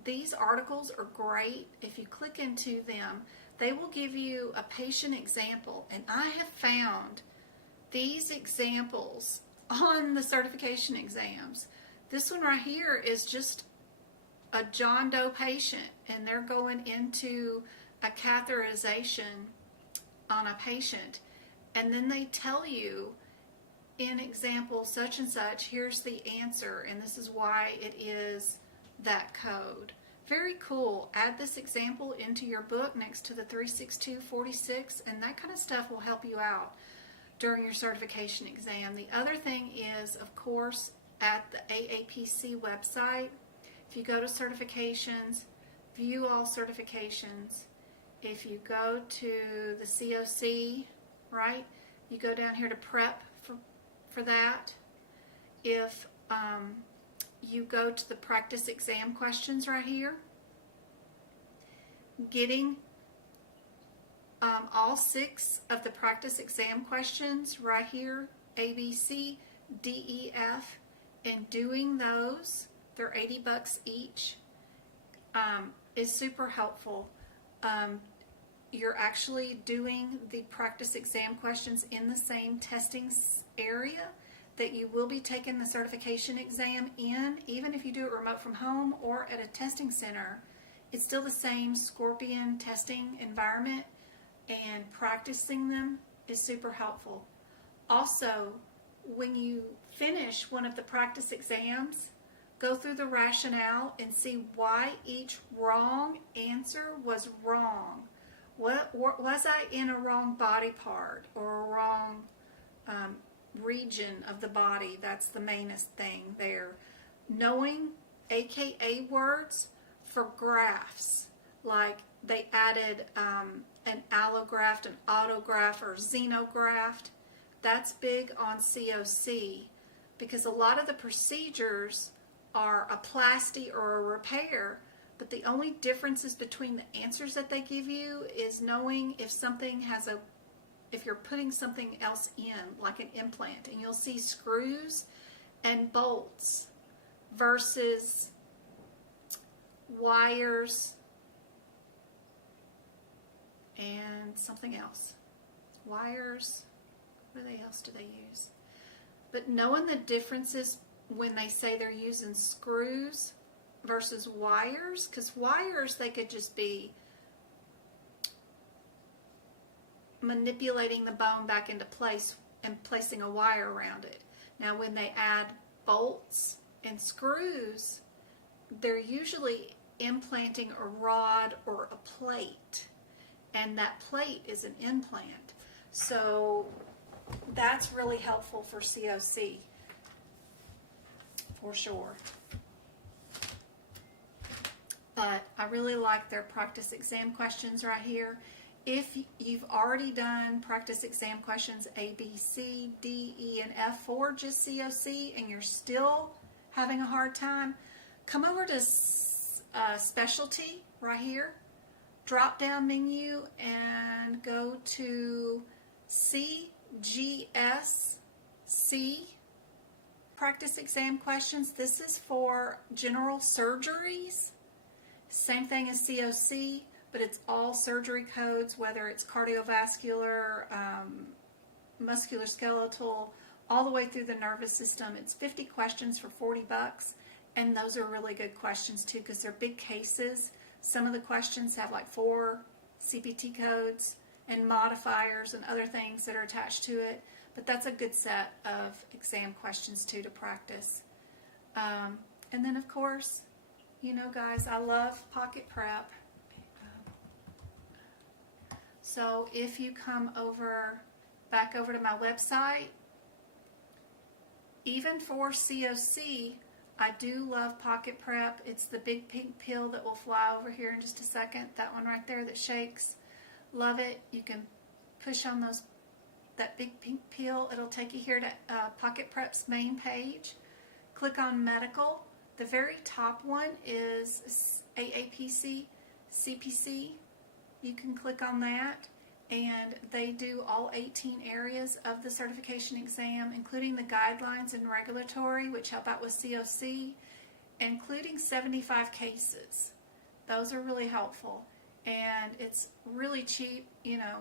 These articles are great. If you click into them, they will give you a patient example. And I have found these examples on the certification exams. This one right here is just a John Doe patient, and they're going into a catheterization on a patient, and then they tell you in example such and such, here's the answer, and this is why it is that code. Very cool. Add this example into your book next to the 36246, and that kind of stuff will help you out during your certification exam. The other thing is, of course, at the AAPC website, if you go to certifications, view all certifications, if you go to the COC, right, you go down here to prep for that. If you go to the practice exam questions right here, getting all 6 of the practice exam questions right here, A, B, C, D, E, F, and doing those, they're $80 each, is super helpful. You're actually doing the practice exam questions in the same testing area that you will be taking the certification exam in, even if you do it remote from home or at a testing center. It's still the same Scorpion testing environment, and practicing them is super helpful. Also, when you finish one of the practice exams, go through the rationale and see why each wrong answer was wrong. What was I in a wrong body part or a wrong region of the body? That's the mainest thing there. Knowing AKA words for grafts, like they added an allograft, an autograft, or xenograft. That's big on COC because a lot of the procedures are a plasty or a repair, but the only differences between the answers that they give you is knowing if something has if you're putting something else in, like an implant, and you'll see screws and bolts versus wires and something else. Wires, what else do they use? But knowing the differences when they say they're using screws versus wires, because wires, they could just be manipulating the bone back into place and placing a wire around it. Now when they add bolts and screws, they're usually implanting a rod or a plate, and that plate is an implant. So that's really helpful for COC, for sure. But I really like their practice exam questions right here. If you've already done practice exam questions A, B, C, D, E, and F for just COC and you're still having a hard time, come over to specialty right here, drop down menu, and go to CGSC, practice exam questions. This is for general surgeries. Same thing as COC, but it's all surgery codes, whether it's cardiovascular, musculoskeletal, all the way through the nervous system. It's 50 questions for $40, and those are really good questions too because they're big cases. Some of the questions have like 4 CPT codes and modifiers and other things that are attached to it, but that's a good set of exam questions too to practice. And then of course, you know guys, I love pocket prep. So if you come back over to my website, even for COC, I do love pocket prep. It's the big pink pill that will fly over here in just a second. That one right there that shakes. Love it. You can push on that big pink pill. It'll take you here to Pocket Prep's main page. Click on medical. The very top one is aapc, cpc. You can click on that, and they do all 18 areas of the certification exam, including the guidelines and regulatory, which help out with COC, including 75 cases. Those are really helpful, and it's really cheap. You know,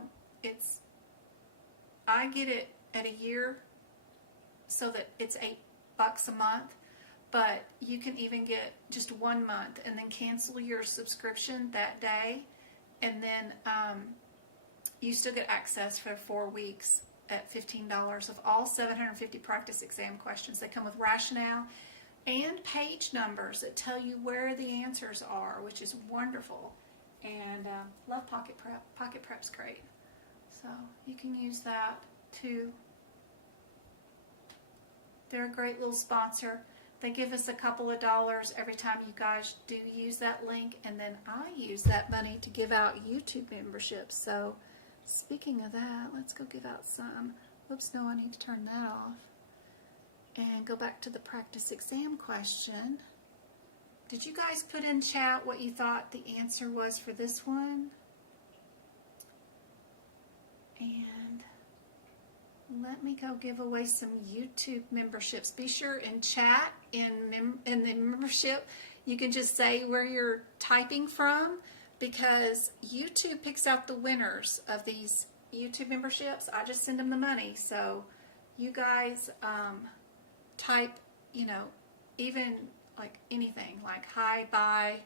I get it at a year, so that it's $8 a month, but you can even get just 1 month and then cancel your subscription that day, and then you still get access for 4 weeks at $15 of all 750 practice exam questions. They come with rationale and page numbers that tell you where the answers are, which is wonderful. And love Pocket Prep. Pocket Prep's great. So you can use that too. They're a great little sponsor. They give us a couple of dollars every time you guys do use that link, and then I use that money to give out YouTube memberships. So speaking of that, let's go give out some. Oops, no, I need to turn that off. And go back to the practice exam question. Did you guys put in chat what you thought the answer was for this one? And let me go give away some YouTube memberships. Be sure in chat, in the membership, you can just say where you're typing from, because YouTube picks out the winners of these YouTube memberships. I just send them the money. So you guys type, you know, even like anything, like hi, bye,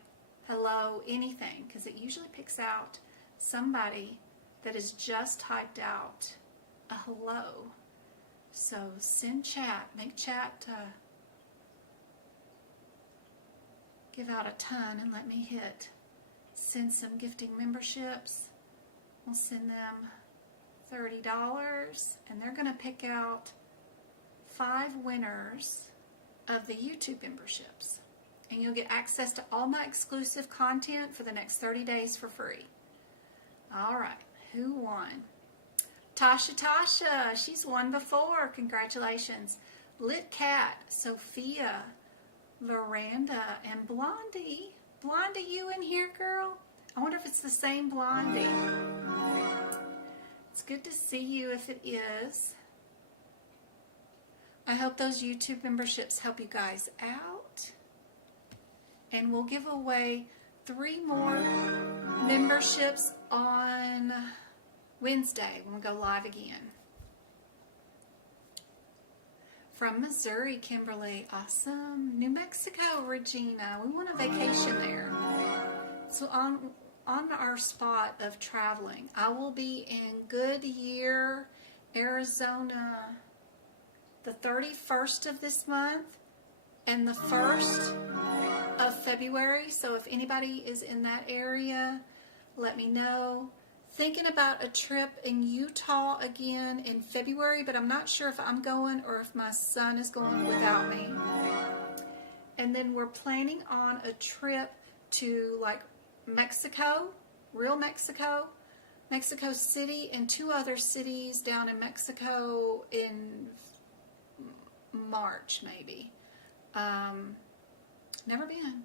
hello, anything, because it usually picks out somebody that has just typed out a hello. So send chat, make chat give out a ton, and let me hit send some gifting memberships. We'll send them $30, and they're going to pick out 5 winners of the YouTube memberships, and you'll get access to all my exclusive content for the next 30 days for free. All right, who won? Tasha, she's won before. Congratulations. Lit Cat, Sophia, Veranda, and Blondie. Blondie, you in here, girl? I wonder if it's the same Blondie. It's good to see you if it is. I hope those YouTube memberships help you guys out. And we'll give away 3 more memberships on Wednesday when we go live again. From Missouri, Kimberly. Awesome. New Mexico, Regina. We want a vacation there. So on our spot of traveling, I will be in Goodyear, Arizona, the 31st of this month and the 1st of February. So if anybody is in that area, let me know. Thinking about a trip in Utah again in February, but I'm not sure if I'm going or if my son is going without me. And then we're planning on a trip to like Mexico, real Mexico, Mexico City, and 2 other cities down in Mexico in March maybe. Never been.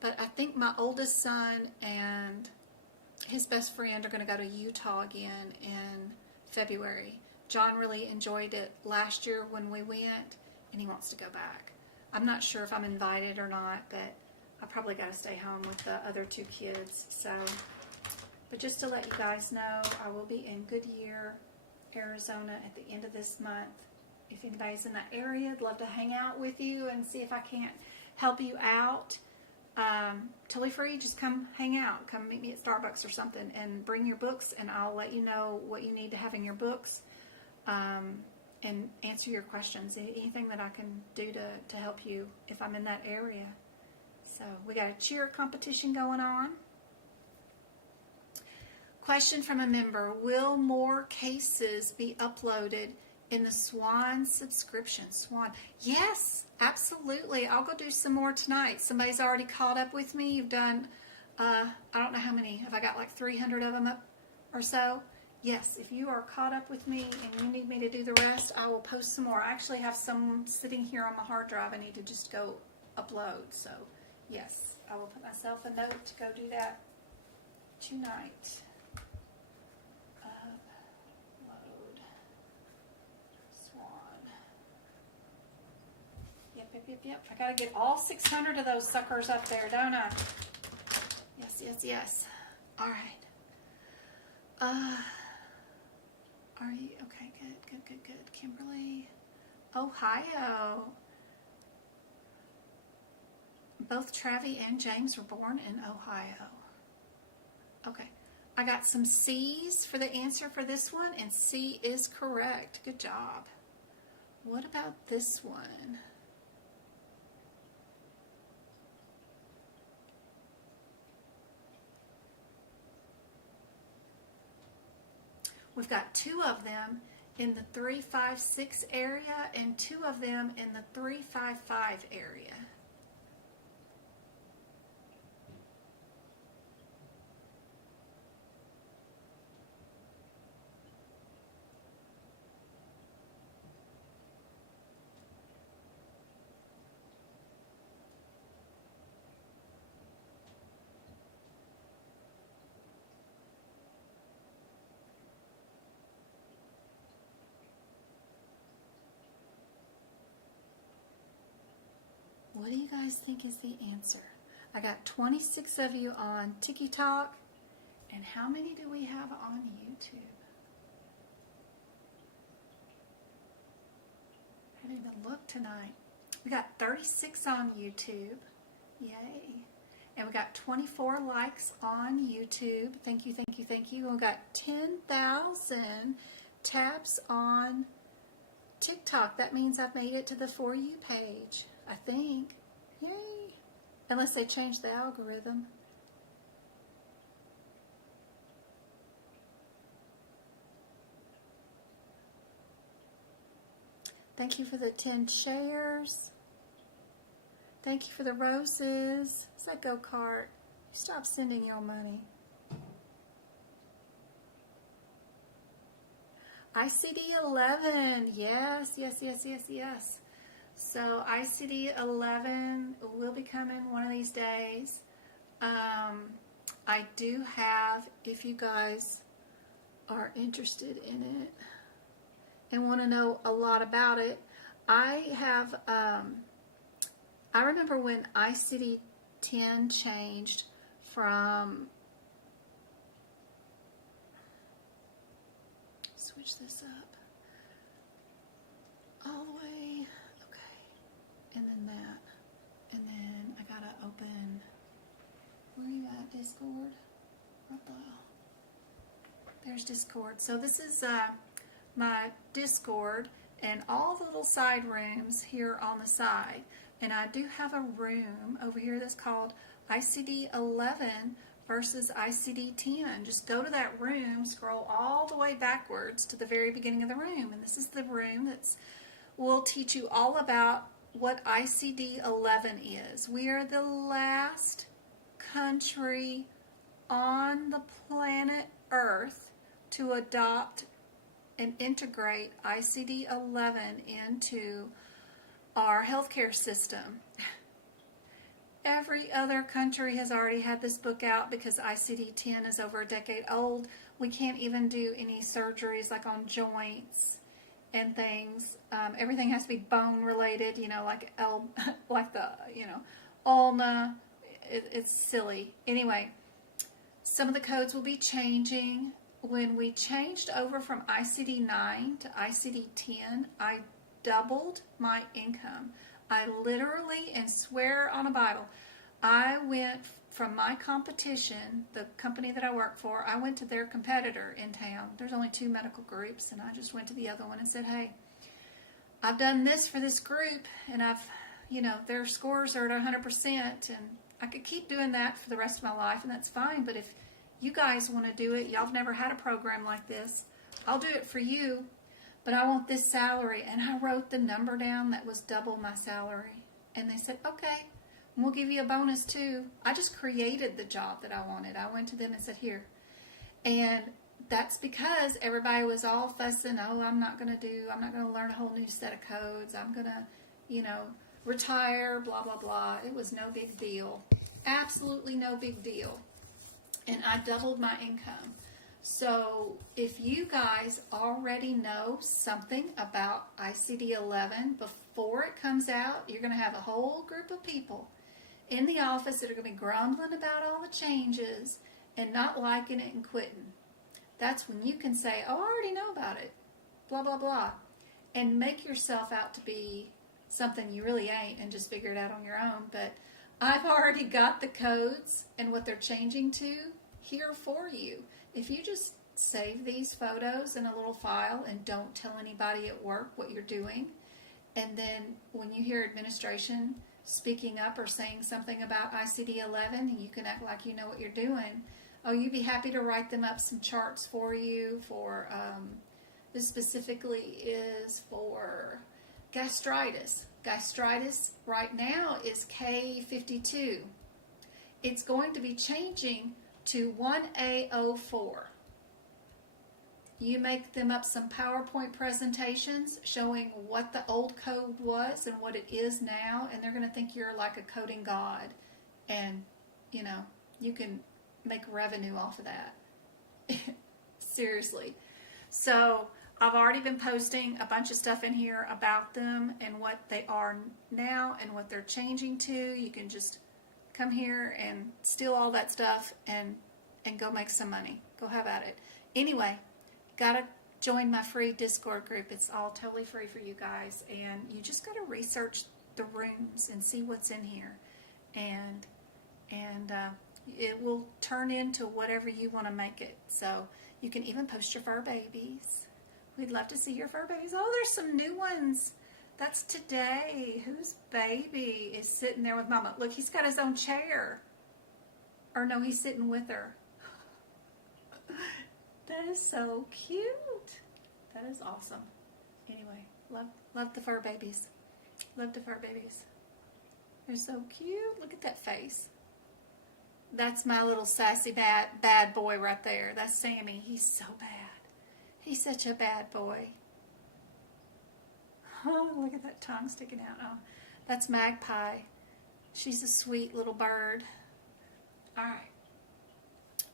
But I think my oldest son and his best friend are going to go to Utah again in February. John really enjoyed it last year when we went, and he wants to go back. I'm not sure if I'm invited or not, but I probably got to stay home with the other 2 kids. So, but just to let you guys know, I will be in Goodyear, Arizona at the end of this month. If anybody's in that area, I'd love to hang out with you and see if I can't help you out. Totally free. Just come hang out. Come meet me at Starbucks or something and bring your books, and I'll let you know what you need to have in your books, and answer your questions. Anything that I can do to help you if I'm in that area. So we got a cheer competition going on. Question from a member: will more cases be uploaded in the Swan subscription? Swan. Yes, absolutely. I'll go do some more tonight. Somebody's already caught up with me. You've done, I don't know how many. Have I got like 300 of them up or so? Yes, if you are caught up with me and you need me to do the rest, I will post some more. I actually have some sitting here on my hard drive I need to just go upload. So, yes, I will put myself a note to go do that tonight. Upload. Swan. Yep. I gotta get all 600 of those suckers up there, don't I? Yes. All right. Are you okay? Good. Kimberly, Ohio. Both Travi and James were born in Ohio. Okay. I got some C's for the answer for this one, and C is correct. Good job. What about this one? We've got 2 of them in the 356 area and 2 of them in the 355 area. What do you guys think is the answer? I got 26 of you on TikTok, and how many do we have on YouTube? I didn't even look tonight. We got 36 on YouTube. Yay. And we got 24 likes on YouTube. Thank you. And we got 10,000 taps on TikTok. That means I've made it to the For You page, I think. Yay. Unless they change the algorithm. Thank you for the 10 shares. Thank you for the roses. Is that go-kart? Stop sending your money. ICD 11. Yes. So ICD 11 will be coming one of these days. I do have, if you guys are interested in it and want to know a lot about it, I have, I remember when ICD-10 changed from, switch this up, all the way, okay, and then that, and then I gotta open, where are you at, Discord? What the, there's Discord. So this is my Discord and all the little side rooms here on the side. And I do have a room over here that's called ICD 11 versus ICD 10. Just go to that room, scroll all the way backwards to the very beginning of the room. And this is the room that's will teach you all about what ICD 11 is. We are the last country on the planet Earth to adopt and integrate ICD 11 into our healthcare system. Every other country has already had this book out because ICD-10 is over a decade old. We can't even do any surgeries like on joints and things. Everything has to be bone related, you know, like like the, you know, ulna. It's silly. Anyway, some of the codes will be changing. When we changed over from ICD-9 to ICD-10, I doubled my income. I literally, and swear on a Bible, I went from my competition, the company that I work for, I went to their competitor in town. There's only 2 medical groups, and I just went to the other one and said, hey, I've done this for this group, and I've, you know, their scores are at 100%, and I could keep doing that for the rest of my life, and that's fine, but if you guys want to do it, y'all have never had a program like this, I'll do it for you, but I want this salary. And I wrote the number down that was double my salary. And they said, okay, we'll give you a bonus too. I just created the job that I wanted. I went to them and said, here. And that's because everybody was all fussing, oh, I'm not going to learn a whole new set of codes. I'm going to, you know, retire, blah, blah, blah. It was no big deal. Absolutely no big deal. And I doubled my income. So if you guys already know something about ICD-11 before it comes out, you're going to have a whole group of people in the office that are going to be grumbling about all the changes and not liking it and quitting. That's when you can say, oh, I already know about it, blah, blah, blah, and make yourself out to be something you really ain't and just figure it out on your own. But I've already got the codes and what they're changing to here for you. If you just save these photos in a little file and don't tell anybody at work what you're doing, and then when you hear administration speaking up or saying something about ICD-11 and you can act like you know what you're doing, oh, you'd be happy to write them up some charts for you for, this specifically is for gastritis. Gastritis right now is K52. It's going to be changing to 1A04. You make them up some PowerPoint presentations showing what the old code was and what it is now, and they're going to think you're like a coding god, and you know, you can make revenue off of that. Seriously. So I've already been posting a bunch of stuff in here about them and what they are now and what they're changing to. You can just come here and steal all that stuff and go make some money. Go have at it. Anyway, gotta join my free Discord group. It's all totally free for you guys, and you just gotta research the rooms and see what's in here, and it will turn into whatever you want to make it. So you can even post your fur babies. We'd love to see your fur babies. Oh, there's some new ones. That's today. Whose baby is sitting there with Mama? Look, he's got his own chair. Or no, he's sitting with her. That is so cute. That is awesome. Anyway, love the fur babies. Love the fur babies. They're so cute. Look at that face. That's my little sassy bad boy right there. That's Sammy. He's so bad. He's such a bad boy. Oh, look at that tongue sticking out. Oh, that's Magpie. She's a sweet little bird. All right.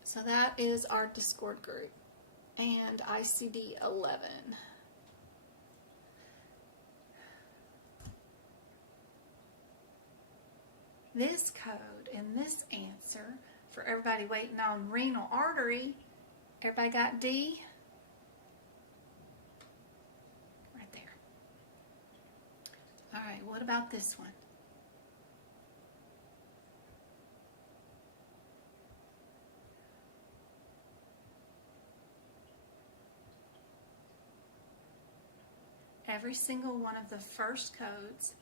So that is our Discord group and ICD-11. This code and this answer for everybody waiting on renal artery. Everybody got D? Right there. All right, what about this one? Every single one of the first codes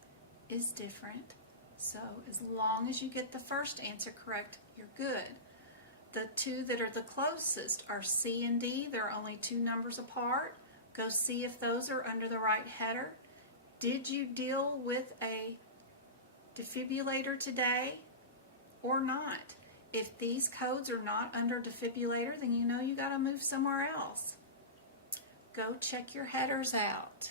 is different. So as long as you get the first answer correct, you're good. The two that are the closest are C and D. They're only 2 numbers apart. Go see if those are under the right header. Did you deal with a defibrillator today or not? If these codes are not under defibrillator, then you know you got to move somewhere else. Go check your headers out.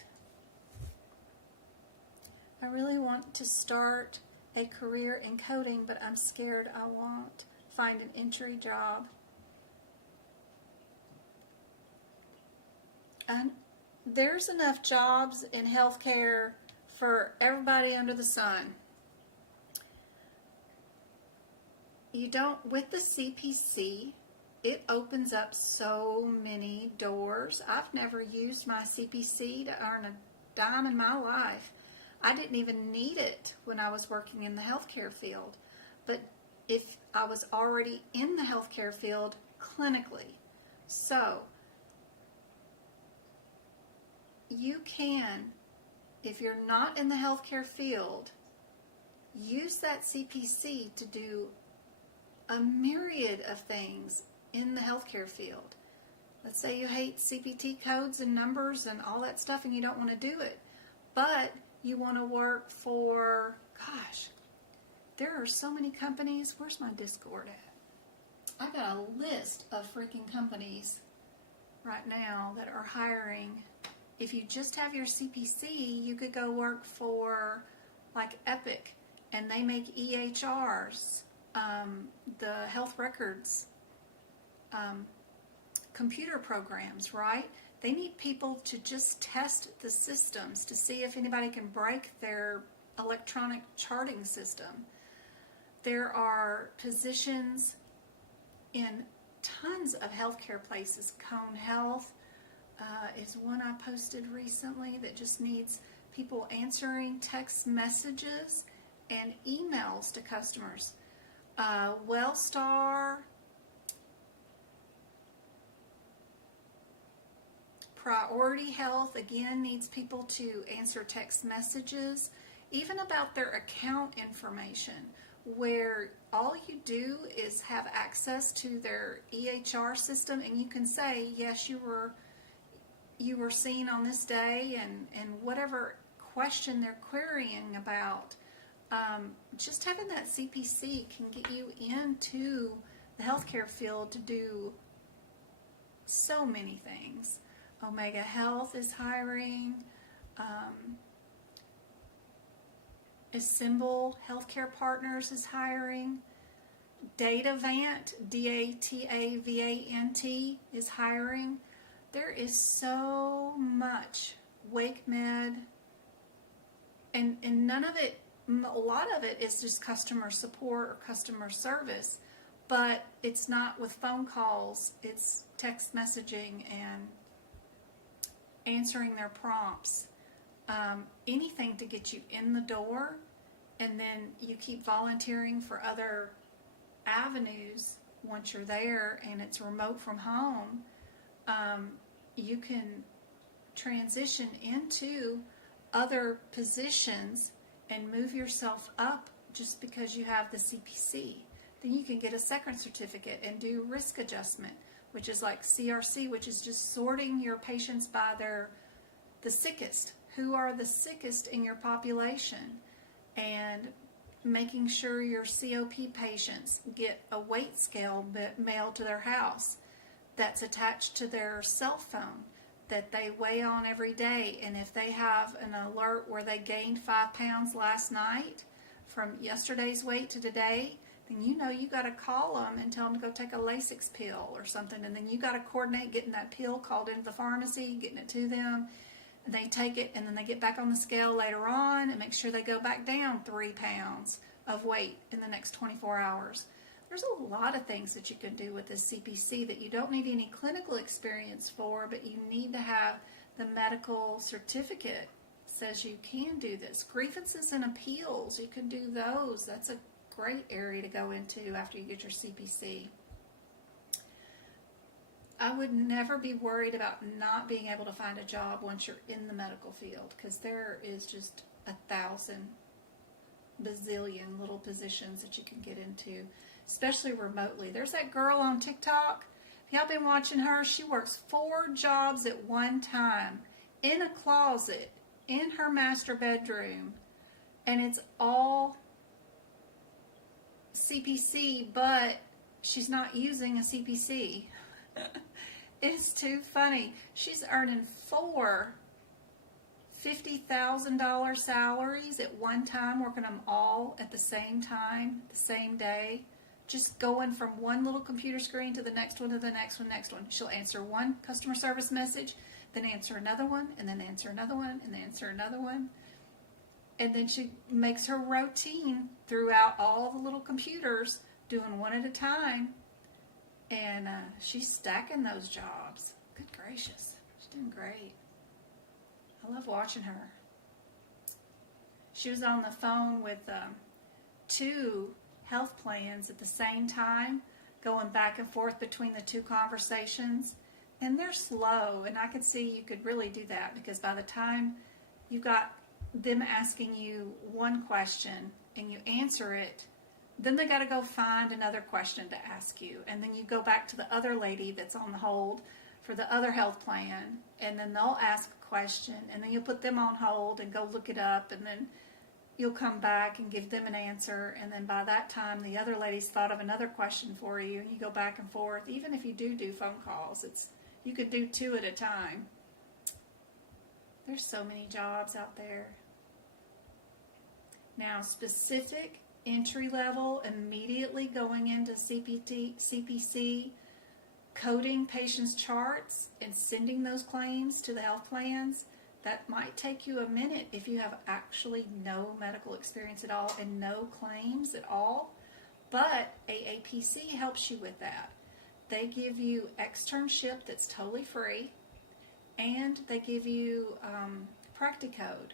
I really want to start a career in coding, but I'm scared I won't find an entry job. there's enough jobs in healthcare for everybody under the sun. You don't, with the CPC, it opens up so many doors. I've never used my CPC to earn a dime in my life. I didn't even need it when I was working in the healthcare field. But if I was already in the healthcare field clinically, so you can, if you're not in the healthcare field, use that CPC to do a myriad of things in the healthcare field. Let's say you hate CPT codes and numbers and all that stuff and you don't want to do it, but you want to work for, gosh, there are so many companies. Where's my Discord at? I got a list of freaking companies right now that are hiring. If you just have your CPC, you could go work for like Epic, and they make EHRs, the health records, computer programs, right? They need people to just test the systems to see if anybody can break their electronic charting system. There are positions in tons of healthcare places. Cone Health is one I posted recently that just needs people answering text messages and emails to customers. Wellstar, Priority Health, again, needs people to answer text messages, even about their account information, where all you do is have access to their EHR system, and you can say, yes, you were seen on this day, and whatever question they're querying about. Just having that CPC can get you into the healthcare field to do so many things. Omega Health is hiring. Assemble Healthcare Partners is hiring. Datavant, DATAVANT, is hiring. There is so much. WakeMed, and none of it, a lot of it is just customer support or customer service, but it's not with phone calls, it's text messaging and answering their prompts. Anything to get you in the door, and then you keep volunteering for other avenues once you're there and it's remote from home. You can transition into other positions and move yourself up just because you have the CPC. Then you can get a second certificate and do risk adjustment, which is like CRC, which is just sorting your patients by the sickest. Who are the sickest in your population? And making sure your COP patients get a weight scale mailed to their house that's attached to their cell phone that they weigh on every day. And if they have an alert where they gained 5 pounds last night from yesterday's weight to today, then you know you got to call them and tell them to go take a Lasix pill or something. And then you got to coordinate getting that pill called into the pharmacy, getting it to them. And they take it, and then they get back on the scale later on and make sure they go back down 3 pounds of weight in the next 24 hours. There's a lot of things that you can do with this CPC that you don't need any clinical experience for, but you need to have the medical certificate says you can do this. Grievances and appeals, you can do those. That's a great area to go into after you get your CPC. I would never be worried about not being able to find a job once you're in the medical field, because there is just 1,000 bazillion little positions that you can get into, especially remotely. There's that girl on TikTok. If y'all been watching her, she works 4 jobs at one time in a closet in her master bedroom, and it's all CPC, but she's not using a CPC. It's too funny. She's earning 4 $50,000 salaries at one time, working them all at the same time, the same day, just going from one little computer screen to the next one, to the next one, next one. She'll answer one customer service message, then answer another one, and then answer another one, and then answer another one. And then she makes her routine throughout all the little computers, doing one at a time. And she's stacking those jobs. Good gracious. She's doing great. I love watching her. She was on the phone with 2 health plans at the same time, going back and forth between the 2 conversations. And they're slow, and I could see you could really do that, because by the time you've got them asking you one question and you answer it, then they got to go find another question to ask you, and then you go back to the other lady that's on the hold for the other health plan, and then they'll ask a question, and then you'll put them on hold and go look it up, and then you'll come back and give them an answer, and then by that time the other lady's thought of another question for you, and you go back and forth. Even if you do phone calls, you could do 2 at a time. There's so many jobs out there. Now, specific entry level, immediately going into CPC, coding patients' charts and sending those claims to the health plans, that might take you a minute if you have actually no medical experience at all and no claims at all. But AAPC helps you with that. They give you externship that's totally free, and they give you Practicode,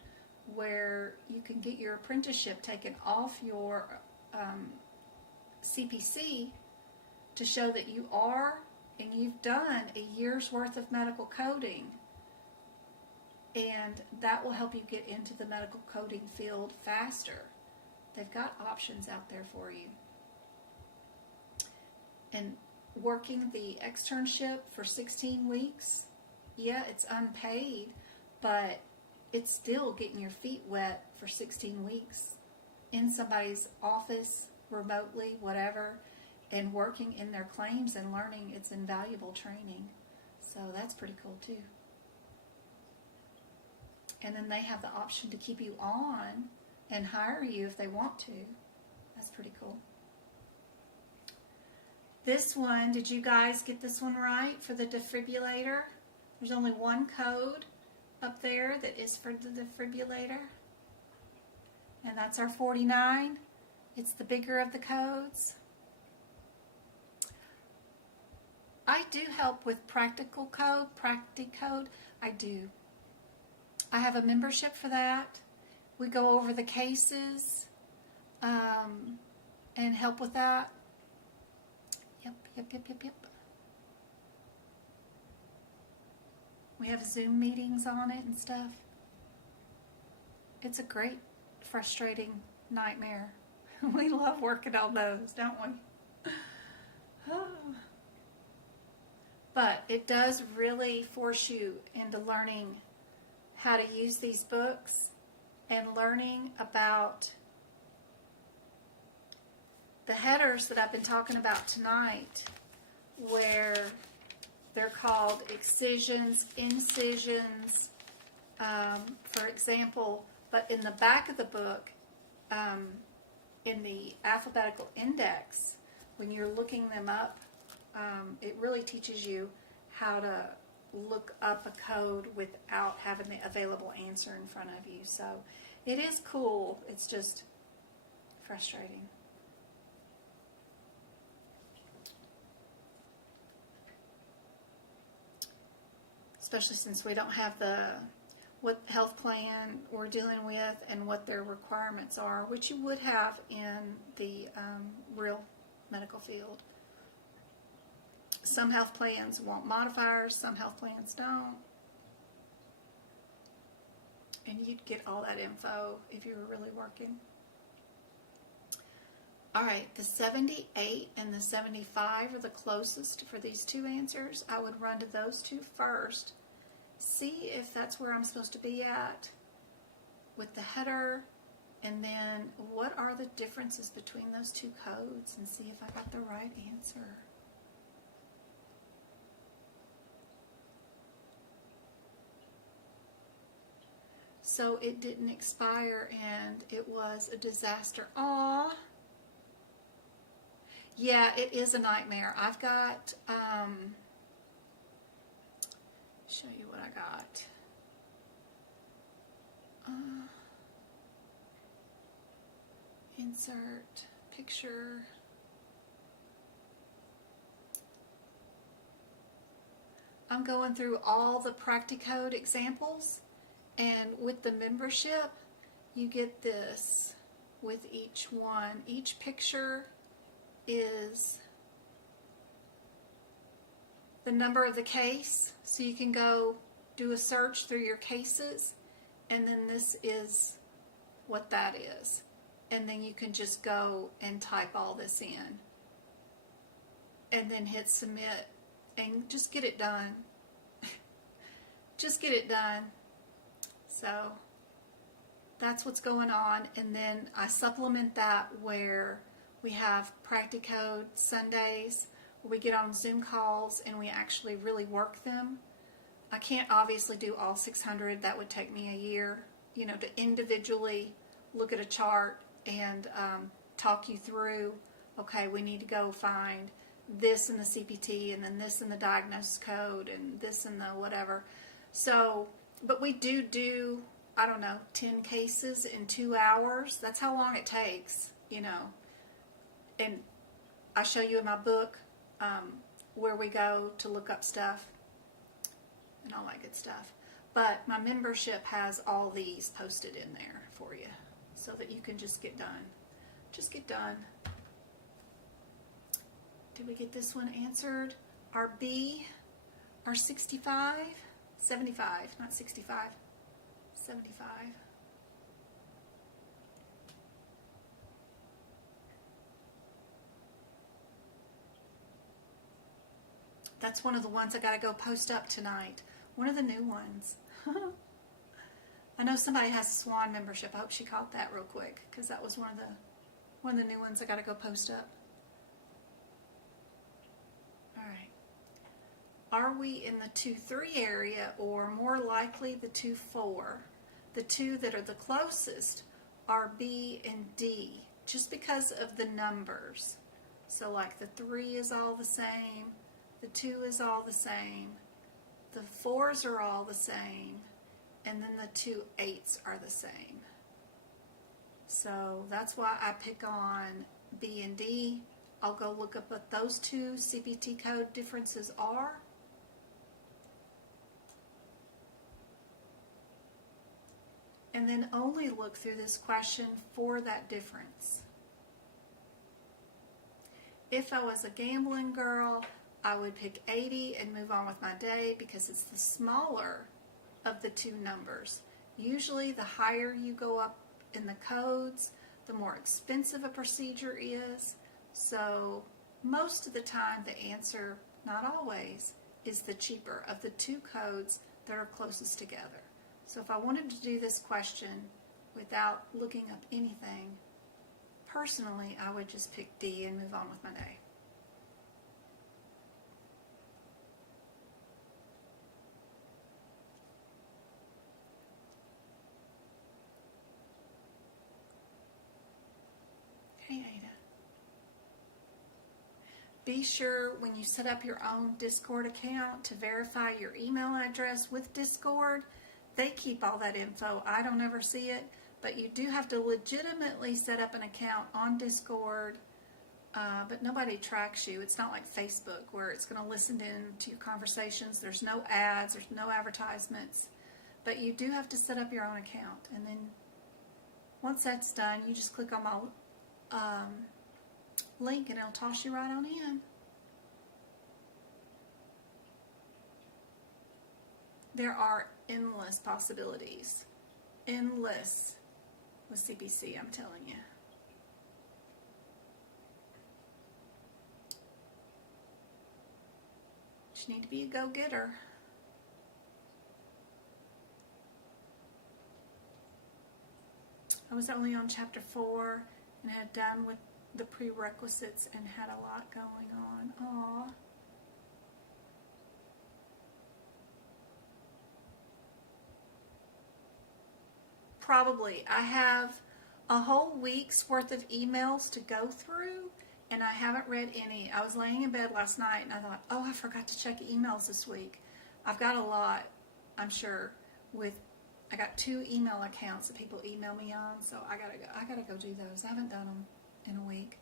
where you can get your apprenticeship taken off your CPC to show that you are and you've done a year's worth of medical coding, and that will help you get into the medical coding field faster. They've got options out there for you. And working the externship for 16 weeks, yeah, it's unpaid, but it's still getting your feet wet for 16 weeks in somebody's office, remotely, whatever, and working in their claims and learning. It's invaluable training. So that's pretty cool too. And then they have the option to keep you on and hire you if they want to. That's pretty cool. This one, did you guys get this one right for the defibrillator? There's only one code up there that is for the defibrillator, and that's our 49. It's the bigger of the codes. I do help with Practicode. I do. I have a membership for that. We go over the cases and help with that. Yep. We have Zoom meetings on it and stuff. It's a great, frustrating nightmare. We love working on those, don't we? But it does really force you into learning how to use these books and learning about the headers that I've been talking about tonight, where they're called excisions, incisions, for example. But in the back of the book, in the alphabetical index, when you're looking them up, it really teaches you how to look up a code without having the available answer in front of you. So it is cool. It's just frustrating. Especially since we don't have what health plan we're dealing with and what their requirements are, which you would have in the real medical field. Some health plans want modifiers, some health plans don't. And you'd get all that info if you were really working. All right, the 78 and the 75 are the closest for these 2 answers. I would run to those 2 first. See if that's where I'm supposed to be at with the header, and then what are the differences between those 2 codes, and see if I got the right answer. So it didn't expire, and it was a disaster. Aww. Yeah, it is a nightmare. I've got show you what I got. Insert picture. I'm going through all the Practicode examples, and with the membership you get this with each one. Each picture is the number of the case, so you can go do a search through your cases, and then this is what that is, and then you can just go and type all this in and then hit submit and just get it done. Just get it done. So that's what's going on, and then I supplement that where we have Practicode Sundays where we get on Zoom calls and we actually really work them. I can't obviously do all 600. That would take me a year, you know, to individually look at a chart and talk you through, okay, we need to go find this in the CPT and then this in the diagnosis code and this in the whatever. So, but we do, I don't know, 10 cases in 2 hours. That's how long it takes, you know. And I show you in my book where we go to look up stuff and all that good stuff. But my membership has all these posted in there for you so that you can just get done. Just get done. Did we get this one answered? Our B, our 65, 75, not 65, 75. That's one of the ones I got to go post up tonight. One of the new ones. I know somebody has a Swan membership. I hope she caught that real quick, because that was one of the new ones I got to go post up. All right. Are we in the 2-3 area, or more likely the 2-4? The two that are the closest are B and D, just because of the numbers. So like the 3 is all the same, the 2 is all the same, the 4s are all the same, and then the 2 8s are the same. So that's why I pick on B and D. I'll go look up what those two CPT code differences are. And then only look through this question for that difference. If I was a gambling girl, I would pick 80 and move on with my day because it's the smaller of the two numbers. Usually the higher you go up in the codes, the more expensive a procedure is. So most of the time the answer, not always, is the cheaper of the two codes that are closest together. So if I wanted to do this question without looking up anything, personally I would just pick D and move on with my day. Hey Ada. Be sure when you set up your own Discord account to verify your email address with Discord. They keep all that info. I don't ever see it, but you do have to legitimately set up an account on Discord, but nobody tracks you. It's not like Facebook where it's going to listen in to your conversations. There's no ads, there's no advertisements, but you do have to set up your own account. And then once that's done, you just click on my link and it'll toss you right on in. There are endless possibilities. Endless with CPC, I'm telling you. Just need to be a go-getter. I was only on chapter 4 and had done with the prerequisites and had a lot going on. Aww. Probably. I have a whole week's worth of emails to go through, and I haven't read any. I was laying in bed last night and I thought, oh, I forgot to check emails this week. I've got a lot, I'm sure, I got 2 email accounts that people email me on, so I gotta go do those. I haven't done them in a week.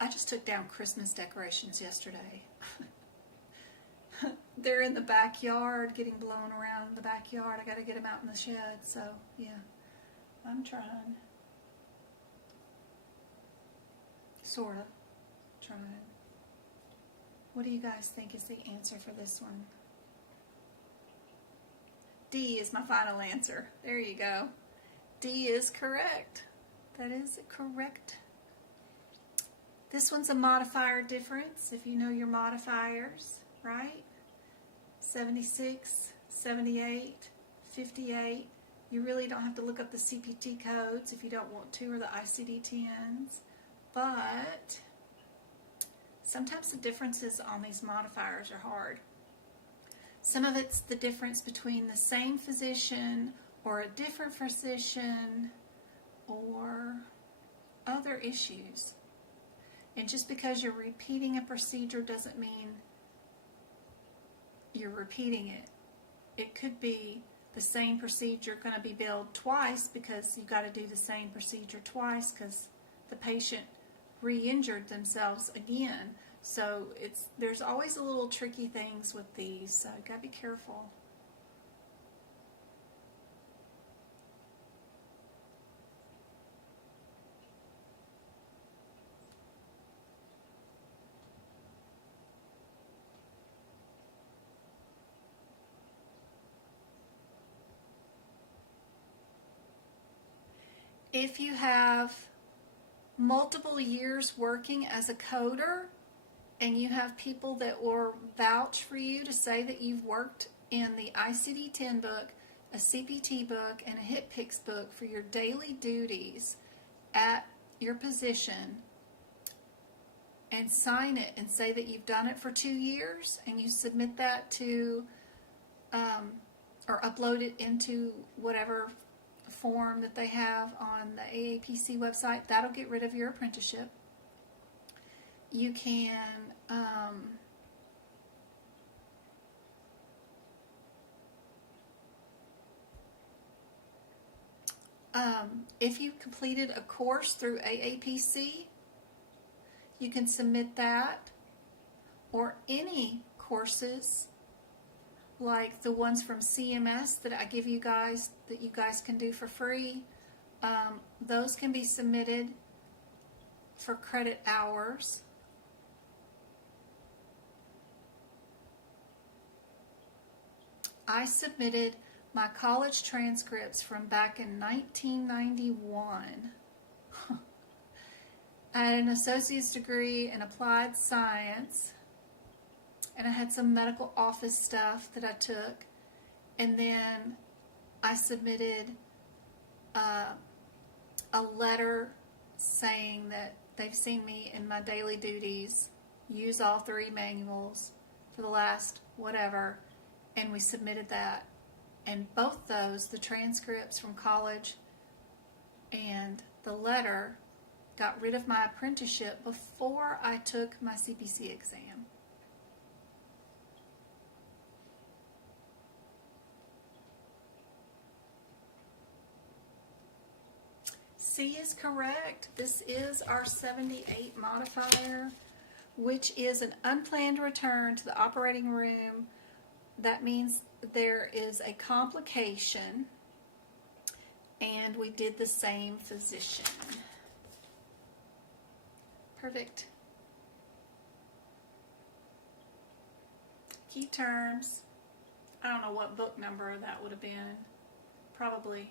I just took down Christmas decorations yesterday. They're in the backyard, getting blown around in the backyard. I gotta get them out in the shed, so yeah, I'm trying. Sorta. Trying. What do you guys think is the answer for this one? D is my final answer. There you go. D is correct. That is correct. This one's a modifier difference, if you know your modifiers, right? 76, 78, 58. You really don't have to look up the CPT codes if you don't want to, or the ICD-10s. But sometimes the differences on these modifiers are hard. Some of it's the difference between the same physician or a different physician or other issues. And just because you're repeating a procedure doesn't mean you're repeating it. It could be the same procedure going to be billed twice because you got to do the same procedure twice because the patient re-injured themselves again. So there's always a little tricky things with these, so you got to be careful. If you have multiple years working as a coder and you have people that will vouch for you to say that you've worked in the ICD-10 book, a CPT book, and a HIPPICS book for your daily duties at your position, and sign it and say that you've done it for 2 years, and you submit that to or upload it into whatever form that they have on the AAPC website, that'll get rid of your apprenticeship. You can if you completed a course through AAPC, you can submit that, or any courses like the ones from CMS that I give you guys, that you guys can do for free. Those can be submitted for credit hours. I submitted my college transcripts from back in 1991. I had an associate's degree in applied science, and I had some medical office stuff that I took, and then I submitted a letter saying that they've seen me in my daily duties, use all 3 manuals for the last whatever, and we submitted that. And both those, the transcripts from college and the letter, got rid of my apprenticeship before I took my CPC exam. C is correct. This is our 78 modifier, which is an unplanned return to the operating room. That means there is a complication, and we did the same physician. Perfect. Key terms. I don't know what book number that would have been. Probably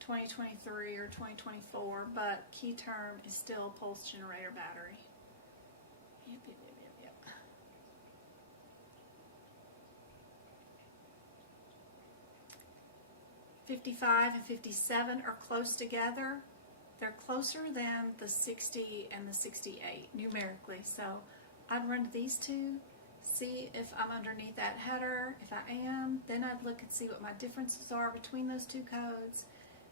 2023 or 2024, but key term is still pulse generator battery. Yep. 55 and 57 are close together. They're closer than the 60 and the 68 numerically. So I'd run these two, see if I'm underneath that header. If I am, then I'd look and see what my differences are between those two codes,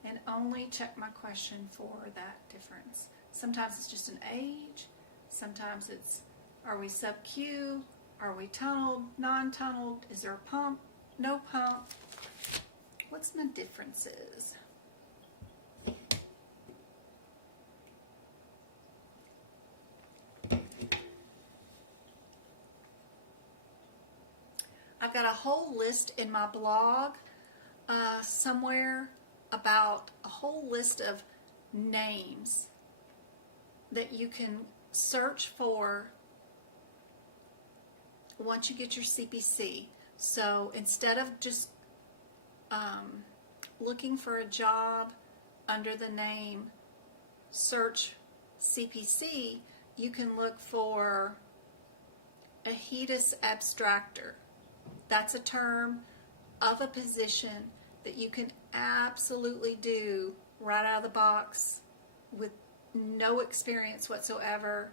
and only check my question for that difference. Sometimes it's just an age. Sometimes it's, are we sub Q? Are we tunneled, non-tunneled? Is there a pump, no pump? What's the differences? I've got a whole list in my blog somewhere about a whole list of names that you can search for once you get your CPC. So instead of just looking for a job under the name search CPC, you can look for ahima abstractor. That's a term of a position that you can absolutely do right out of the box with no experience whatsoever,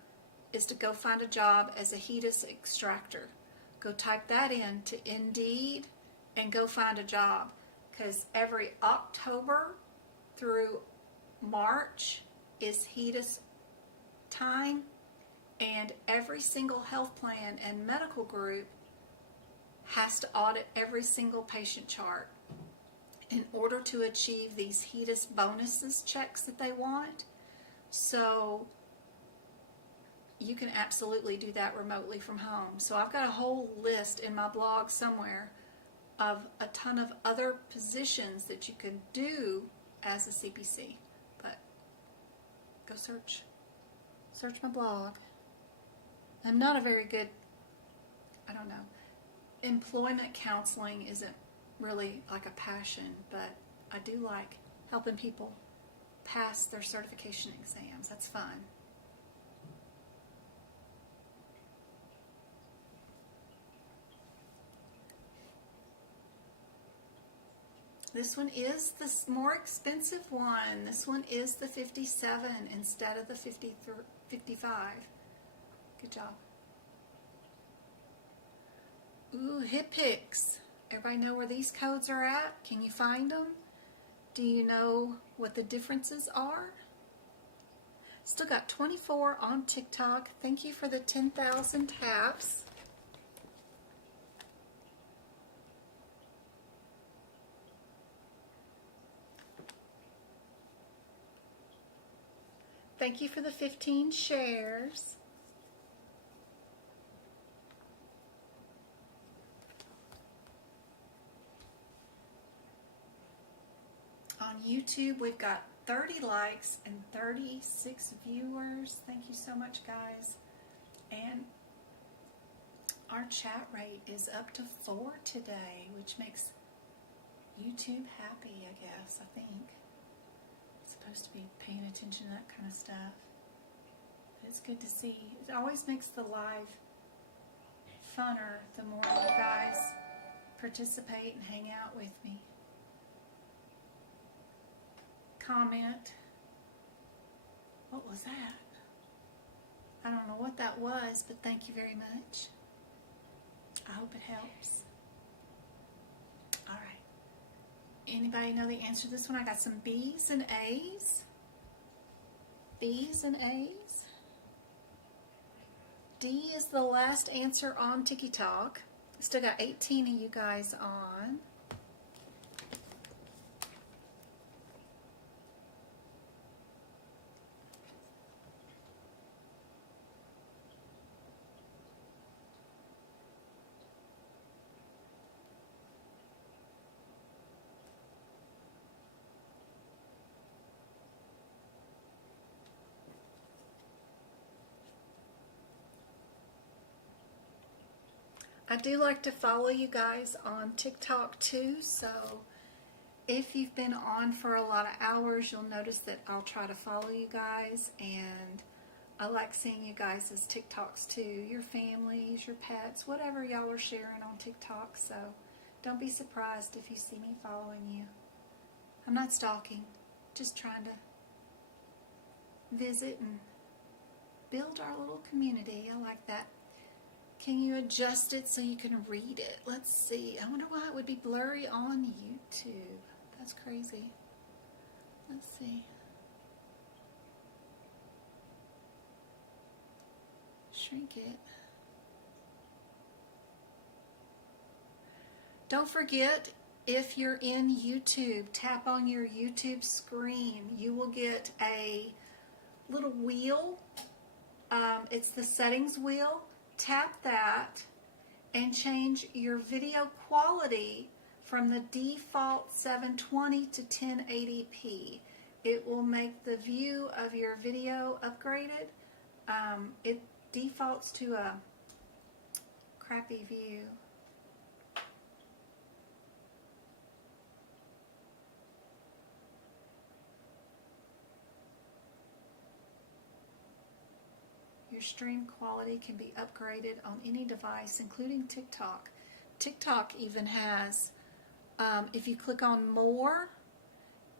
is to go find a job as a ahima extractor. Go type that in to Indeed and go find a job, because every October through March is HEDIS time, and every single health plan and medical group has to audit every single patient chart in order to achieve these HEDIS bonuses checks that they want. So you can absolutely do that remotely from home. So I've got a whole list in my blog somewhere of a ton of other positions that you can do as a CPC. But go search my blog. I'm not a very good, I don't know, employment counseling isn't really like a passion, but I do like helping people pass their certification exams. That's fun. This one is the more expensive one. This one is the 57 instead of the 55. Good job. Ooh, HIPICs. Everybody know where these codes are at? Can you find them? Do you know what the differences are? Still got 24 on TikTok. Thank you for the 10,000 taps. Thank you for the 15 shares. On YouTube, we've got 30 likes and 36 viewers. Thank you so much, guys. And our chat rate is up to 4 today, which makes YouTube happy, I guess, I think. Supposed to be paying attention to that kind of stuff. But it's good to see. It always makes the live funner the more you guys participate and hang out with me. Comment. What was that? I don't know what that was, but thank you very much. I hope it helps. All right. Anybody know the answer to this one? I got some B's and A's. B's and A's. D is the last answer on TikTok. Still got 18 of you guys on. I do like to follow you guys on TikTok too, so if you've been on for a lot of hours, you'll notice that I'll try to follow you guys, and I like seeing you guys' TikToks too, your families, your pets, whatever y'all are sharing on TikTok, so don't be surprised if you see me following you. I'm not stalking, just trying to visit and build our little community. I like that. Can you adjust it so you can read it? Let's see. I wonder why it would be blurry on YouTube. That's crazy. Let's see. Shrink it. Don't forget, if you're in YouTube, tap on your YouTube screen. You will get a little wheel. It's the settings wheel. Tap that and change your video quality from the default 720 to 1080p. It will make the view of your video upgraded. It defaults to a crappy view. Your stream quality can be upgraded on any device, including TikTok. TikTok even has, if you click on More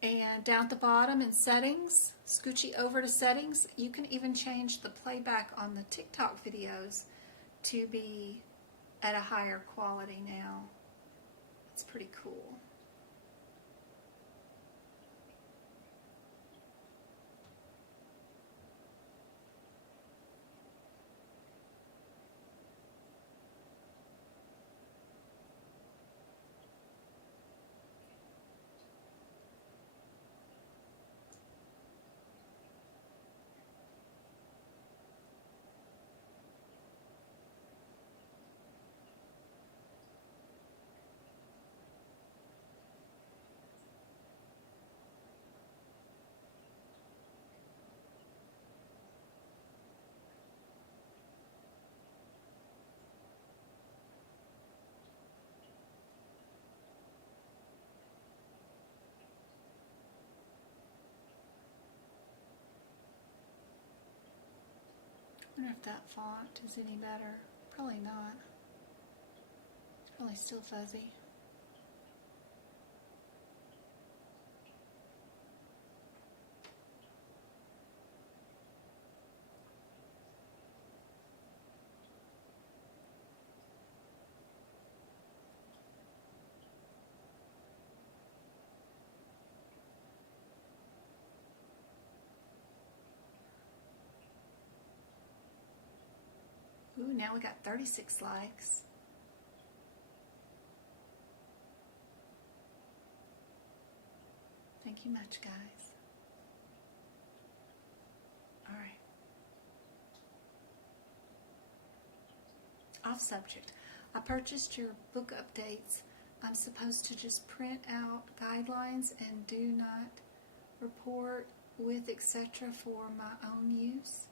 and down at the bottom in Settings, scoochie over to Settings, you can even change the playback on the TikTok videos to be at a higher quality now. It's pretty cool. I wonder if that font is any better. Probably not. It's probably still fuzzy. Ooh, now we got 36 likes. Thank you much, guys. All right. Off subject. I purchased your book updates. I'm supposed to just print out guidelines and do not report with etc. for my own use.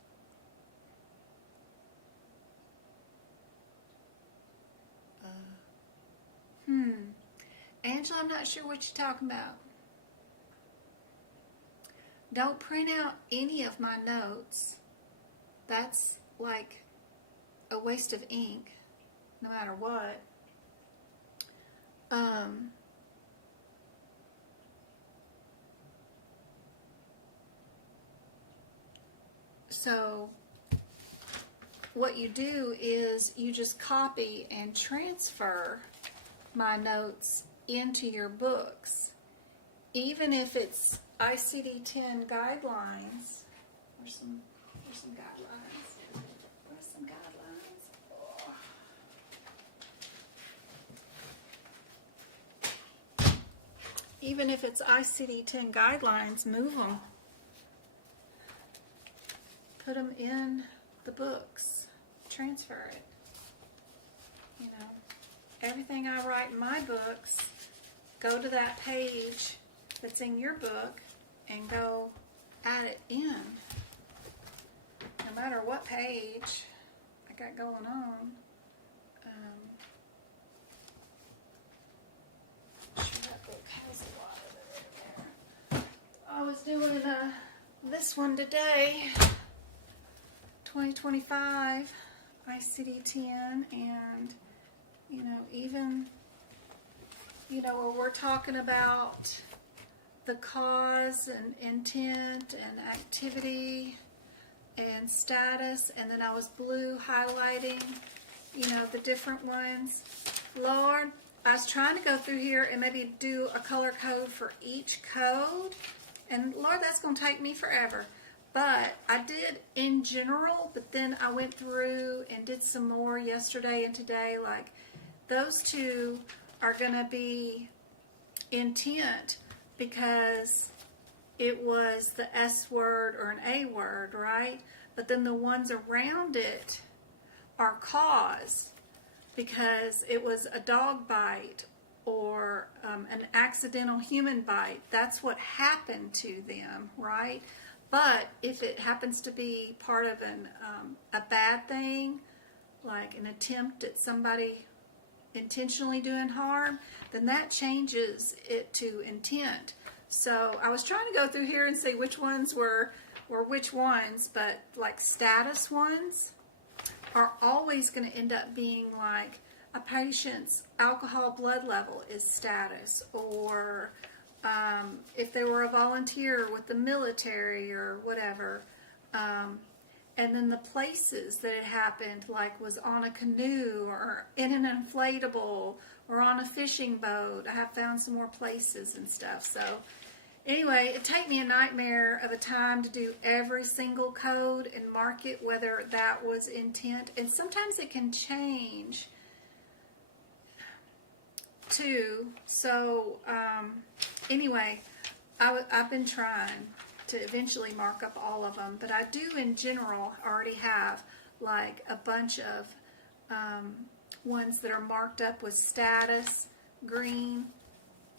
Angela, I'm not sure what you're talking about. Don't print out any of my notes. That's like a waste of ink, no matter what. So what you do is you just copy and transfer my notes into your books. Even if it's ICD-10 guidelines. Where's some guidelines? Where's some guidelines? Oh. Even if it's ICD-10 guidelines, move them. Put them in the books. Transfer it. You know, everything I write in my books, go to that page that's in your book and go add it in. No matter what page I got going on. I'm sure that book has a lot of it in there. I was doing this one today, 2025 ICD-10, and you know, even, you know, where we're talking about the cause and intent and activity and status, and then I was blue highlighting, you know, the different ones. Lord, I was trying to go through here and maybe do a color code for each code, and Lord, that's going to take me forever. But I did in general, but then I went through and did some more yesterday and today, like those two are going to be intent because it was the S word or an A word, right? But then the ones around it are cause because it was a dog bite or an accidental human bite. That's what happened to them, right? But if it happens to be part of a bad thing, like an attempt at somebody intentionally doing harm, then that changes it to intent. So I was trying to go through here and see which ones were which ones, but like status ones are always going to end up being like a patient's alcohol blood level is status, or if they were a volunteer with the military or whatever. And then the places that it happened, like was on a canoe or in an inflatable or on a fishing boat. I have found some more places and stuff. So anyway, it took me a nightmare of a time to do every single code and mark it whether that was intent. And sometimes it can change too. So anyway, I've been trying to eventually mark up all of them, but I do in general already have like a bunch of ones that are marked up with status, green,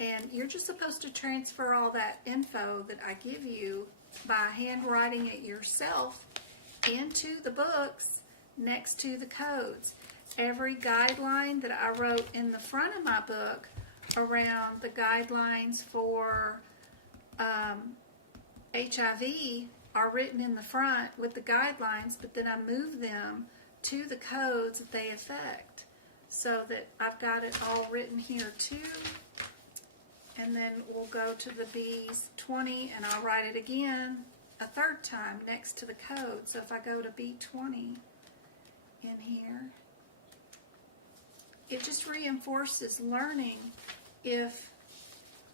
and you're just supposed to transfer all that info that I give you by handwriting it yourself into the books next to the codes. Every guideline that I wrote in the front of my book around the guidelines for HIV are written in the front with the guidelines, but then I move them to the codes that they affect, so that I've got it all written here too. And then we'll go to the B20 and I'll write it again a third time next to the code. So if I go to B20 in here, it just reinforces learning. If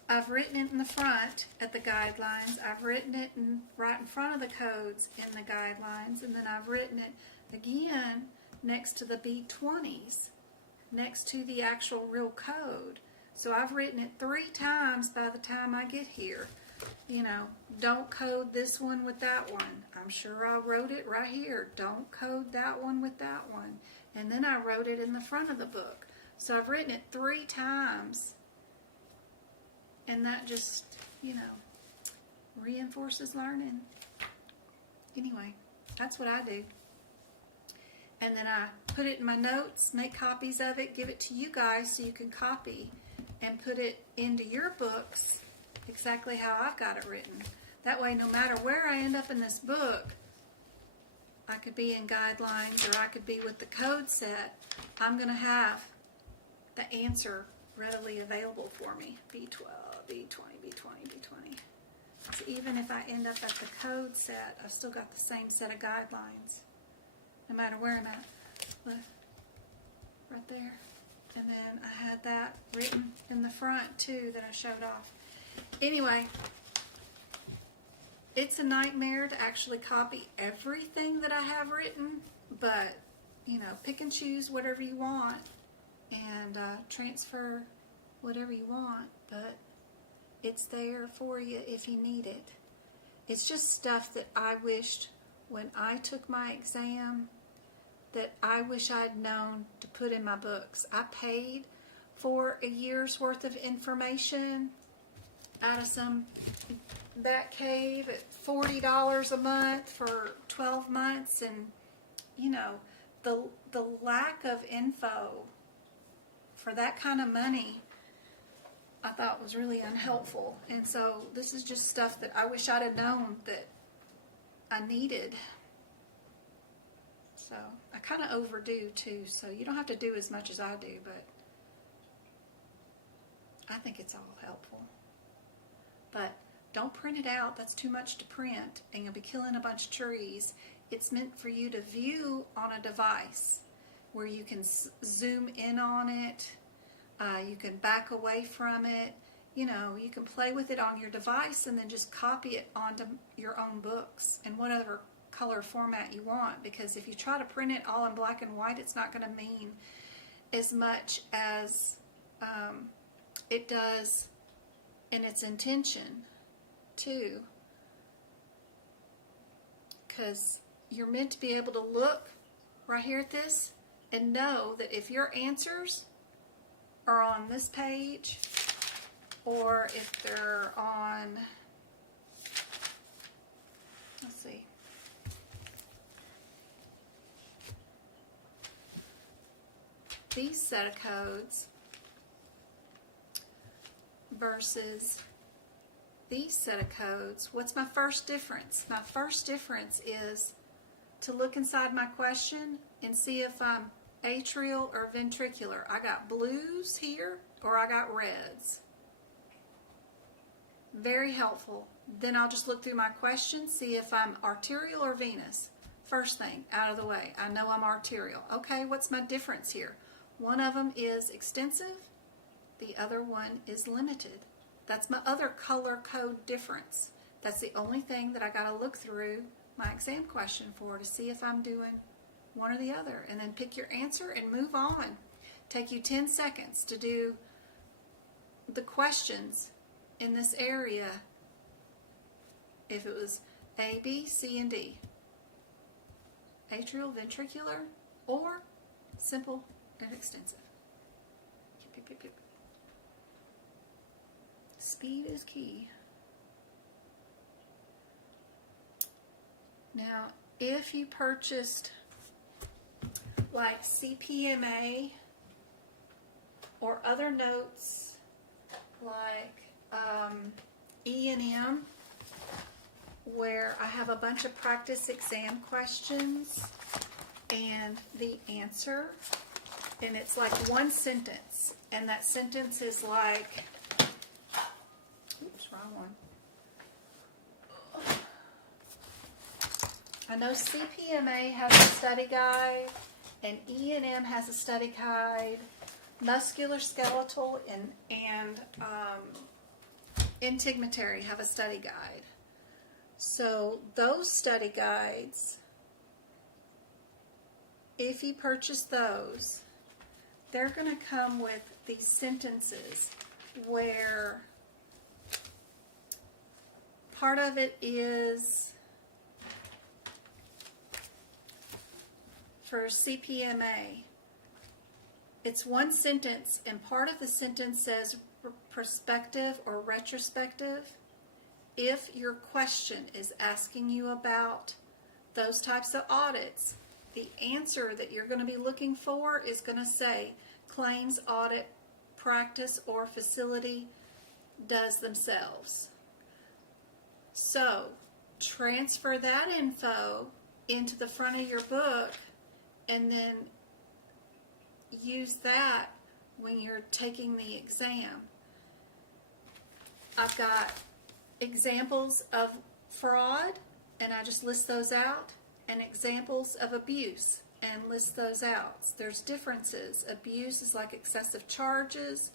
I've written it in the front at the guidelines, I've written it right in front of the codes in the guidelines, and then I've written it again next to the B20s, next to the actual real code. So I've written it 3 times by the time I get here. You know, don't code this one with that one. I'm sure I wrote it right here. Don't code that one with that one. And then I wrote it in the front of the book. So I've written it 3 times. And that just, you know, reinforces learning. Anyway, that's what I do. And then I put it in my notes, make copies of it, give it to you guys so you can copy and put it into your books exactly how I've got it written. That way, no matter where I end up in this book, I could be in guidelines or I could be with the code set, I'm going to have the answer readily available for me. B12, B20, B20, B20. So even if I end up at the code set, I've still got the same set of guidelines, no matter where I'm at. Look, right there. And then I had that written in the front too that I showed off. Anyway, it's a nightmare to actually copy everything that I have written, but you know, pick and choose whatever you want and transfer whatever you want, but it's there for you if you need it. It's just stuff that I wished when I took my exam that I wish I'd known to put in my books. I paid for a year's worth of information out of some bat cave at $40 a month for 12 months, and you know, the lack of info for that kind of money I thought was really unhelpful. And so this is just stuff that I wish I'd have known that I needed. So I kind of overdo too, so you don't have to do as much as I do, but I think it's all helpful. But don't print it out. That's too much to print, and you'll be killing a bunch of trees. It's meant for you to view on a device where you can zoom in on it. You can back away from it. You know, you can play with it on your device and then just copy it onto your own books in whatever color format you want, because if you try to print it all in black and white, it's not going to mean as much as it does in its intention too, because you're meant to be able to look right here at this and know that if your answers are on this page, or if they're on, let's see, these set of codes versus these set of codes, what's my first difference? My first difference is to look inside my question and see if I'm atrial or ventricular. I got blues here or I got reds. Very helpful. Then I'll just look through my question, see if I'm arterial or venous. First thing out of the way, I know I'm arterial. Okay, what's my difference here? One of them is extensive, the other one is limited. That's my other color code difference. That's the only thing that I got to look through my exam question for to see if I'm doing one or the other. And then pick your answer and move on. Take you 10 seconds to do the questions in this area if it was A, B, C, and D. Atrial, ventricular, or simple and extensive. Speed is key. Now, if you purchased like CPMA or other notes like E&M, where I have a bunch of practice exam questions and the answer, and it's like one sentence, and that sentence is like, oops, wrong one. I know CPMA has a study guide, and E&M has a study guide. Musculoskeletal and integumentary have a study guide. So those study guides, if you purchase those, they're going to come with these sentences where part of it is for CPMA. It's one sentence, and part of the sentence says prospective or retrospective. If your question is asking you about those types of audits, the answer that you're going to be looking for is going to say claims audit practice or facility does themselves. So transfer that info into the front of your book and then use that when you're taking the exam. I've got examples of fraud, and I just list those out, and examples of abuse and list those out. There's differences. Abuse is like excessive charges,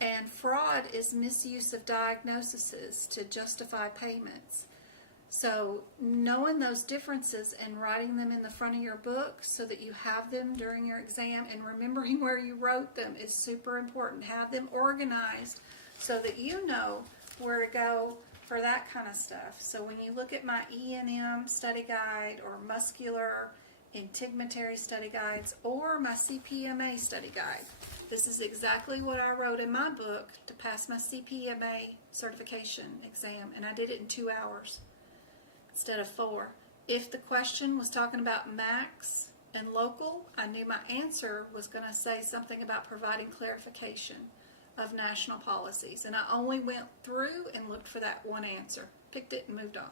and fraud is misuse of diagnoses to justify payments. So knowing those differences and writing them in the front of your book so that you have them during your exam, and remembering where you wrote them is super important. Have them organized so that you know where to go for that kind of stuff. So when you look at my E&M study guide or muscular integumentary study guides or my CPMA study guide, this is exactly what I wrote in my book to pass my CPMA certification exam, and I did it in 2 hours instead of 4. If the question was talking about max and local, I knew my answer was going to say something about providing clarification of national policies, and I only went through and looked for that one answer, picked it, and moved on.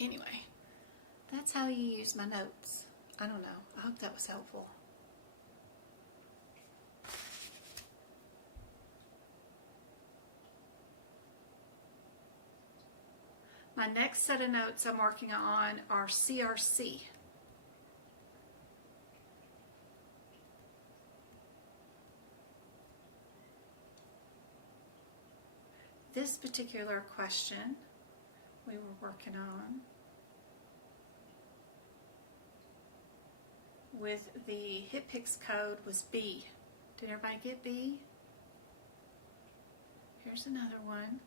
Anyway, that's how you use my notes. I don't know. I hope that was helpful. My next set of notes I'm working on are CRC. This particular question we were working on with the HitPix code was B. Did everybody get B? Here's another one.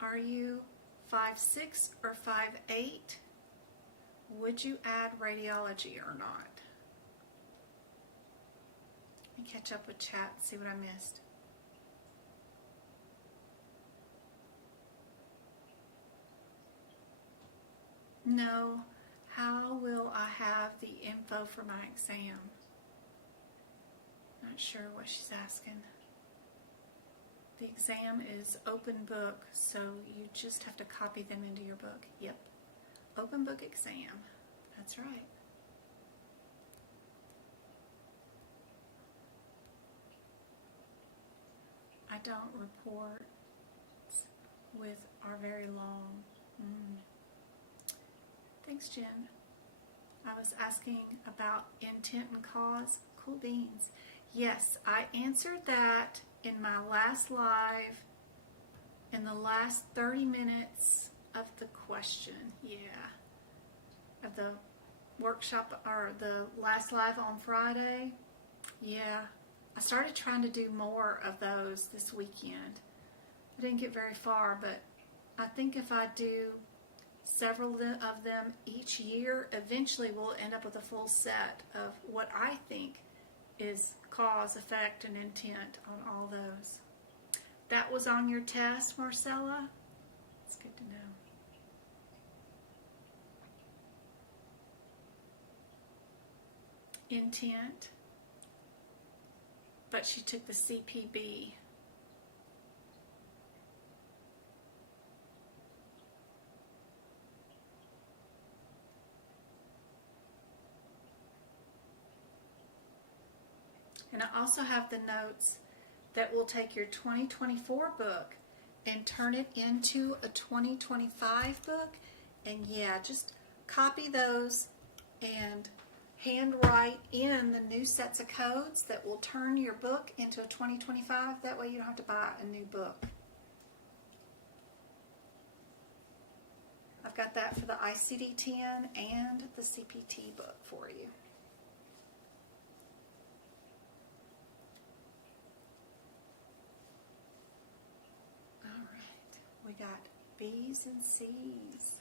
Are you 5'6" or 5'8"? Would you add radiology or not? Let me catch up with chat and see what I missed. No. How will I have the info for my exam? Not sure what she's asking. The exam is open book, so you just have to copy them into your book. Yep. Open book exam. That's right. I don't report with our very long. Thanks, Jen. I was asking about intent and cause. Cool beans. Yes, I answered that in my last live, in the last 30 minutes of the question. Yeah. Of the workshop, or the last live on Friday. Yeah. I started trying to do more of those this weekend. I didn't get very far, but I think if I do several of them each year, eventually we'll end up with a full set of what I think is cause, effect, and intent on all those. That was on your test, Marcella? It's good to know. Intent. But she took the CPB. And I also have the notes that will take your 2024 book and turn it into a 2025 book. And yeah, just copy those and handwrite in the new sets of codes that will turn your book into a 2025. That way you don't have to buy a new book. I've got that for the ICD-10 and the CPT book for you. We got B's and C's.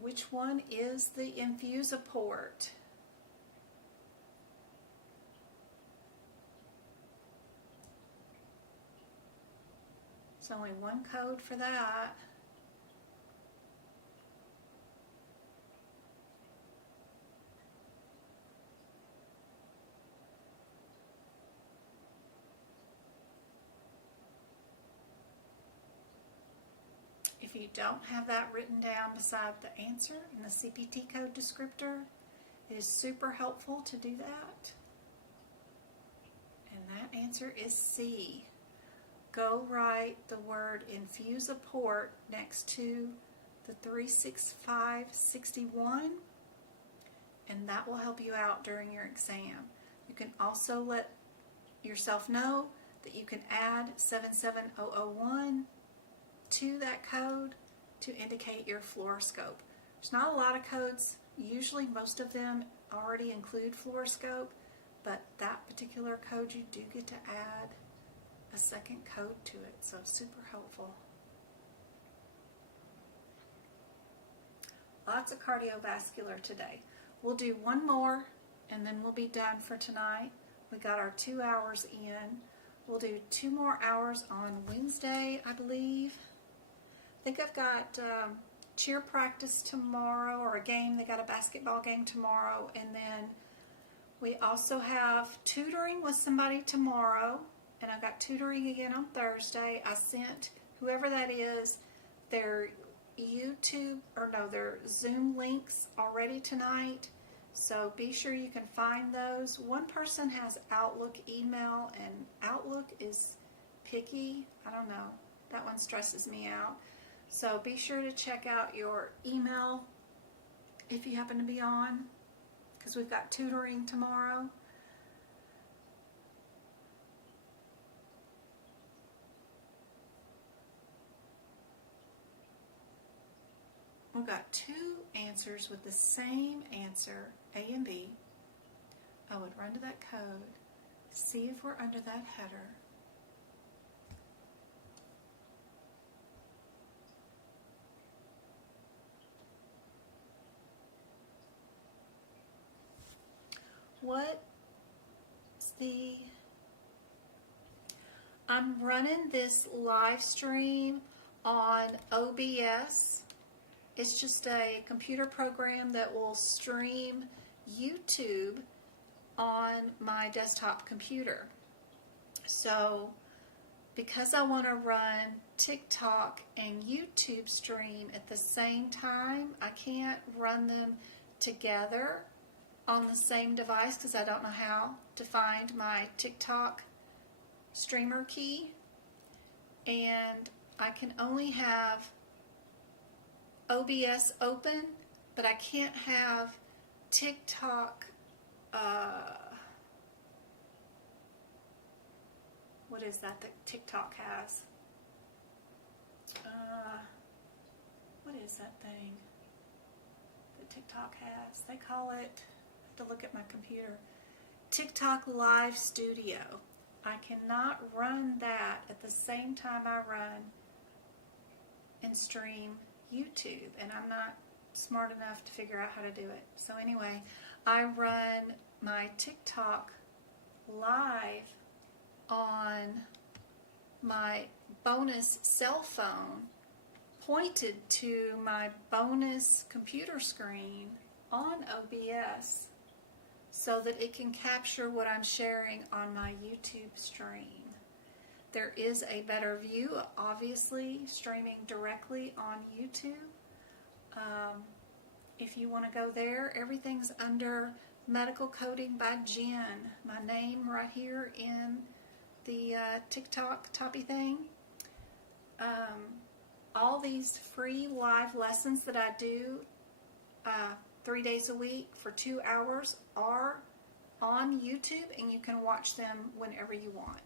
Which one is the Infusaport? There's only one code for that. If you don't have that written down beside the answer in the CPT code descriptor, it is super helpful to do that. And that answer is C. Go write the word Infusaport next to the 36561, and that will help you out during your exam. You can also let yourself know that you can add 77001 to that code to indicate your fluoroscope. There's not a lot of codes. Usually most of them already include fluoroscope, but that particular code you do get to add a second code to it, so super helpful. Lots of cardiovascular today. We'll do one more and then we'll be done for tonight. We got our 2 hours in. We'll do 2 more hours on Wednesday, I believe. I think I've got cheer practice tomorrow, or a game. They got a basketball game tomorrow, and then we also have tutoring with somebody tomorrow, and I've got tutoring again on Thursday. I sent whoever that is their their Zoom links already tonight, so be sure you can find those. One person has Outlook email, and Outlook is picky. I don't know. That one stresses me out. So be sure to check out your email if you happen to be on, because we've got tutoring tomorrow. we've got two answers with the same answer, A and B. I would run to that code, see if we're under that header. I'm running this live stream on OBS. It's just a computer program that will stream YouTube on my desktop computer. So because I want to run TikTok and YouTube stream at the same time, I can't run them together on the same device because I don't know how to find my TikTok streamer key, and I can only have OBS open, but I can't have TikTok, what is that TikTok has? What is that thing that TikTok has? They call it, I have to look at my computer, TikTok Live Studio. I cannot run that at the same time I run and stream YouTube, and I'm not smart enough to figure out how to do it. So anyway, I run my TikTok live on my bonus cell phone pointed to my bonus computer screen on OBS, so that it can capture what I'm sharing on my YouTube stream. There is a better view, obviously, streaming directly on YouTube. If you want to go there, everything's under Medical Coding by Jen. My name right here in the TikTok toppy thing. All these free live lessons that I do 3 days a week for 2 hours are on YouTube, and you can watch them whenever you want.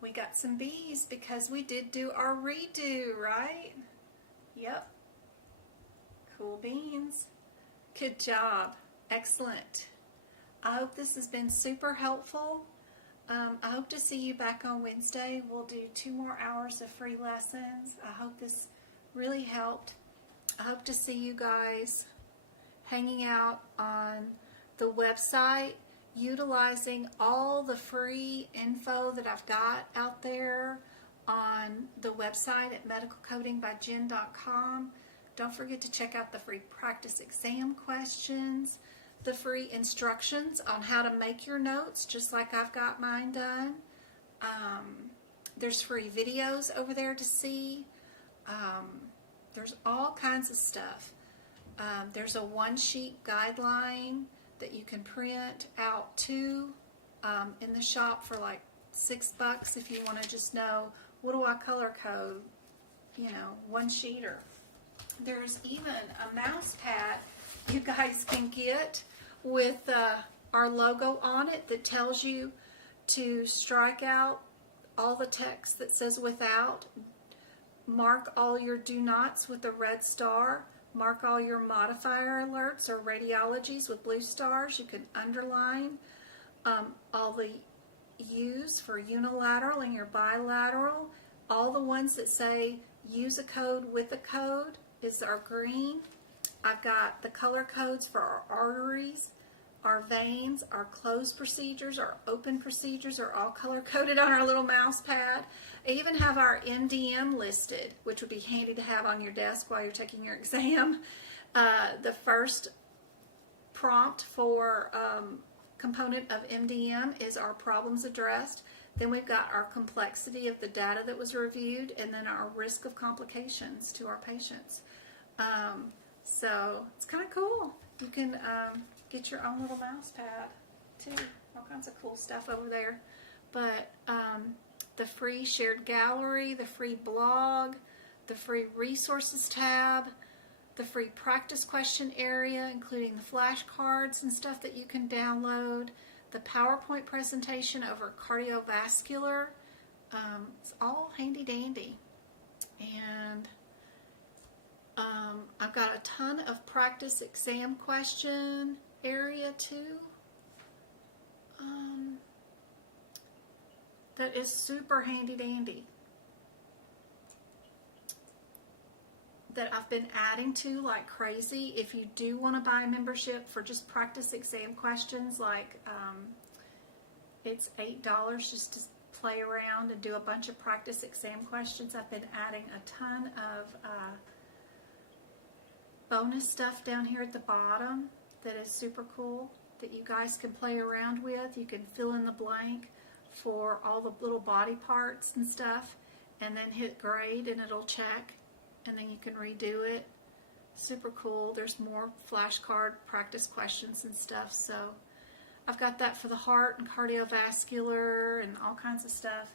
We got some B's because we did do our redo, right? Yep. Cool beans. Good job. Excellent. I hope this has been super helpful. I hope to see you back on Wednesday. We'll do 2 more hours of free lessons. I hope this really helped. I hope to see you guys hanging out on the website, utilizing all the free info that I've got out there on the website at medicalcodingbyjen.com. Don't forget to check out the free practice exam questions, the free instructions on how to make your notes, just like I've got mine done. There's free videos over there to see. There's all kinds of stuff. There's a one-sheet guideline that you can print out too in the shop for like $6 if you want to just know, what do I color code? You know, one sheeter. There's even a mouse pad you guys can get with our logo on it that tells you to strike out all the text that says without, mark all your do nots with a red star, mark all your modifier alerts or radiologies with blue stars. You can underline all the U's for unilateral and your bilateral. All the ones that say use a code with a code is our green. I've got the color codes for our arteries, our veins, our closed procedures, our open procedures are all color coded on our little mouse pad. I even have our MDM listed, which would be handy to have on your desk while you're taking your exam. The first prompt for component of MDM is our problems addressed. Then we've got our complexity of the data that was reviewed, and then our risk of complications to our patients. So it's kind of cool. You can get your own little mouse pad too. All kinds of cool stuff over there. But the free shared gallery, the free blog, the free resources tab, the free practice question area, including the flashcards and stuff that you can download, the PowerPoint presentation over cardiovascular. It's all handy dandy. And I've got a ton of practice exam question area too. That is super handy dandy. That I've been adding to like crazy. If you do want to buy a membership for just practice exam questions, like it's $8 just to play around and do a bunch of practice exam questions. I've been adding a ton of bonus stuff down here at the bottom that is super cool that you guys can play around with. You can fill in the blank for all the little body parts and stuff, and then hit grade and it'll check, and then you can redo it. Super cool. There's more flashcard practice questions and stuff. So I've got that for the heart and cardiovascular and all kinds of stuff.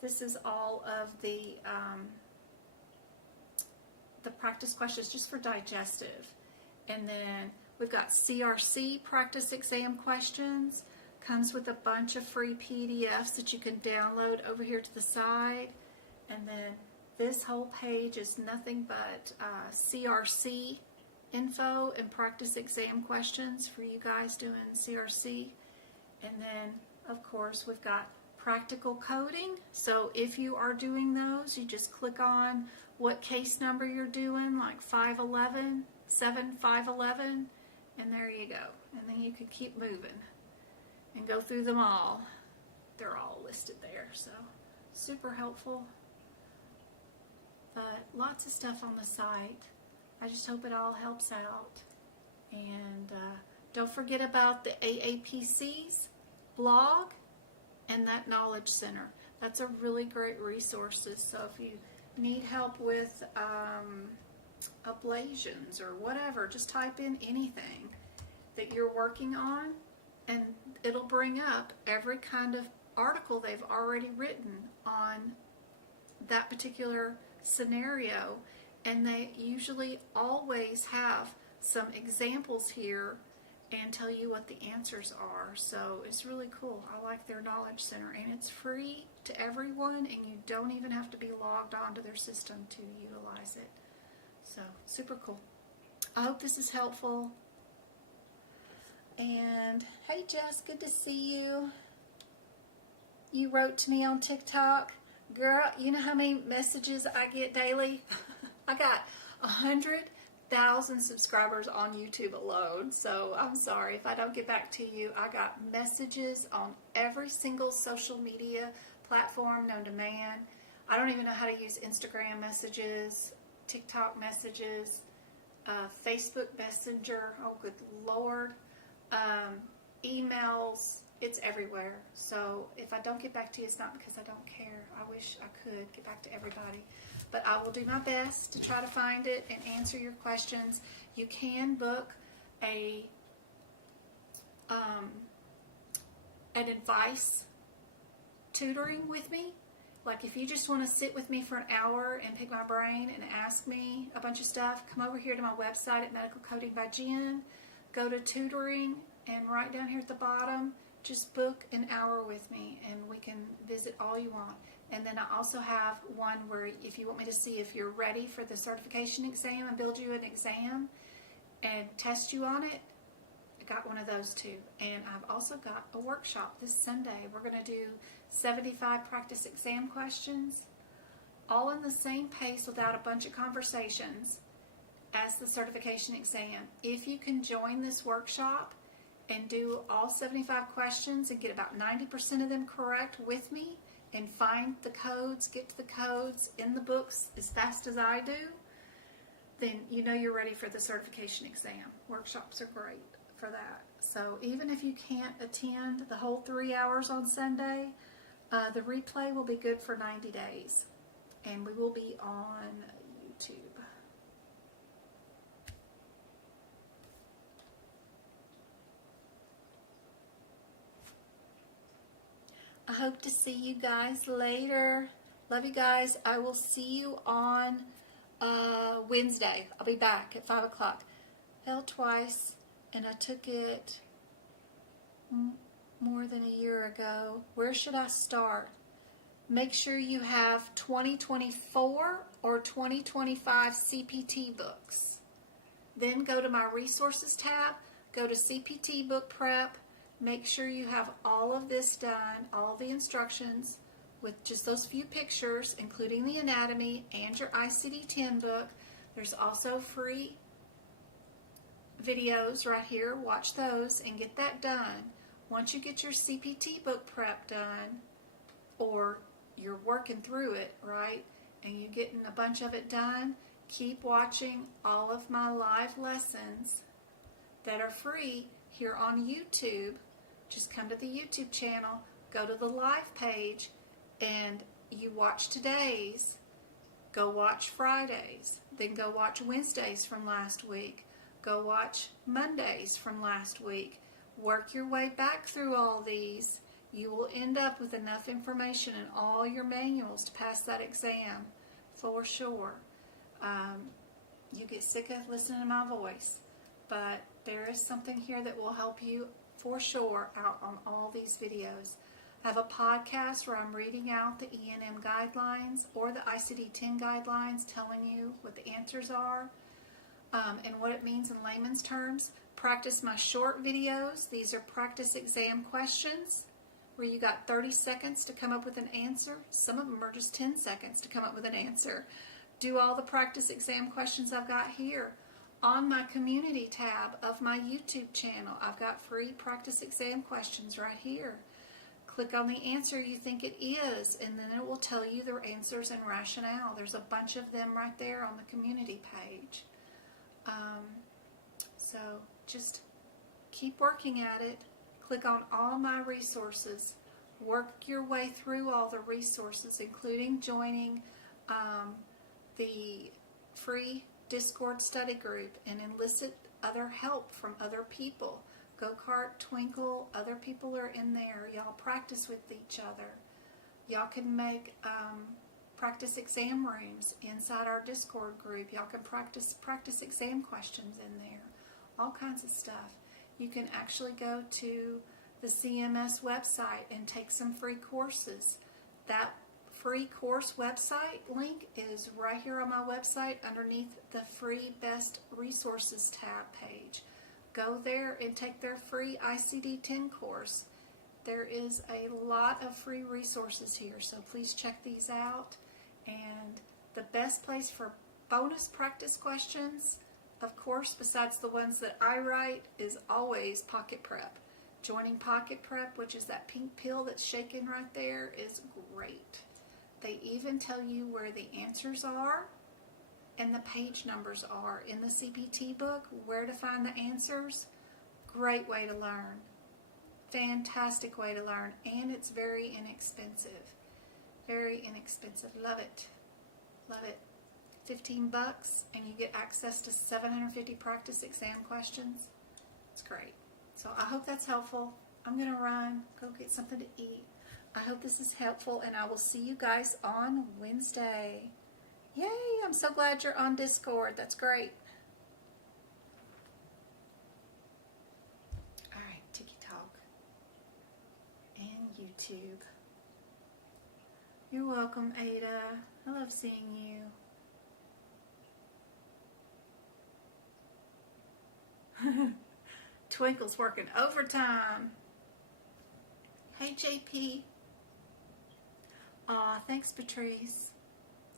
This is all of the practice questions just for digestive. And then we've got CRC practice exam questions. Comes with a bunch of free PDFs that you can download over here to the side. And then this whole page is nothing but CRC info and practice exam questions for you guys doing CRC. And then, of course, we've got practical coding. So if you are doing those, you just click on what case number you're doing, like 511, 7511, and there you go. And then you can keep moving and go through them all. They're all listed there, so super helpful. But lots of stuff on the site. I just hope it all helps out. And don't forget about the AAPC's blog and that Knowledge Center. That's a really great resource. So if you need help with ablations or whatever, just type in anything that you're working on, and it'll bring up every kind of article they've already written on that particular scenario. And they usually always have some examples here and tell you what the answers are. So it's really cool. I like their Knowledge Center, and it's free to everyone, and you don't even have to be logged onto their system to utilize it. So super cool. I hope this is helpful. And hey Jess, good to see you. You wrote to me on TikTok. Girl, you know how many messages I get daily? I got 100,000 subscribers on YouTube alone, so I'm sorry if I don't get back to you. I got messages on every single social media platform known to man. I don't even know how to use Instagram messages, TikTok messages, Facebook Messenger, oh good Lord, emails. It's everywhere. So if I don't get back to you, it's not because I don't care. I wish I could get back to everybody. But I will do my best to try to find it and answer your questions. You can book an advice tutoring with me. Like if you just want to sit with me for an hour and pick my brain and ask me a bunch of stuff, come over here to my website at Medical Coding by Jen. Go to tutoring, and right down here at the bottom, just book an hour with me and we can visit all you want. And then I also have one where if you want me to see if you're ready for the certification exam and build you an exam and test you on it, I got one of those too. And I've also got a workshop this Sunday. We're going to do 75 practice exam questions, all in the same pace without a bunch of conversations as the certification exam. If you can join this workshop and do all 75 questions and get about 90% of them correct with me and find the codes, get to the codes in the books as fast as I do, then you know you're ready for the certification exam. Workshops are great for that. So even if you can't attend the whole 3 hours on Sunday, the replay will be good for 90 days. And we will be on YouTube. I hope to see you guys later. Love you guys. I will see you on Wednesday. I'll be back at 5 o'clock. Failed twice, and I took it more than a year ago. Where should I start? Make sure you have 2024 or 2025 CPT books. Then go to my resources tab, go to CPT book prep. Make sure you have all of this done, all the instructions with just those few pictures, including the anatomy and your ICD-10 book. There's also free videos right here. Watch those and get that done. Once you get your CPT book prep done, or you're working through it, right, and you're getting a bunch of it done, keep watching all of my live lessons that are free here on YouTube. Just come to the YouTube channel, go to the live page, and you watch today's, go watch Fridays, then go watch Wednesdays from last week, go watch Mondays from last week. Work your way back through all these. You will end up with enough information in all your manuals to pass that exam, for sure. You get sick of listening to my voice, but there is something here that will help you for sure out on all these videos. I have a podcast where I'm reading out the E&M guidelines or the ICD-10 guidelines, telling you what the answers are and what it means in layman's terms. Practice my short videos. These are practice exam questions where you got 30 seconds to come up with an answer. Some of them are just 10 seconds to come up with an answer. Do all the practice exam questions I've got here. On my community tab of my YouTube channel, I've got free practice exam questions right here. Click on the answer you think it is, and then it will tell you the answers and rationale. There's a bunch of them right there on the community page. So just keep working at it. Click on all my resources. Work your way through all the resources, including joining the free Discord study group and enlist other help from other people. Go-Kart, Twinkle, other people are in there. Y'all practice with each other. Y'all can make practice exam rooms inside our Discord group. Y'all can practice exam questions in there. All kinds of stuff. You can actually go to the CMS website and take some free courses. That free course website link is right here on my website underneath the free best resources tab page. Go there and take their free ICD-10 course. There is a lot of free resources here, so please check these out. And the best place for bonus practice questions, of course, besides the ones that I write, is always Pocket Prep. Joining Pocket Prep, which is that pink pill that's shaking right there, is great. They even tell you where the answers are and the page numbers are in the CPT book, where to find the answers. Great way to learn. Fantastic way to learn, and it's very inexpensive. Very inexpensive. Love it. Love it. $15 and you get access to 750 practice exam questions. It's great. So I hope that's helpful. I'm going to run, go get something to eat. I hope this is helpful, and I will see you guys on Wednesday. Yay, I'm so glad you're on Discord. That's great. All right, TikTok and YouTube. You're welcome, Ada. I love seeing you. Twinkle's working overtime. Hey, JP. Aw, thanks, Patrice.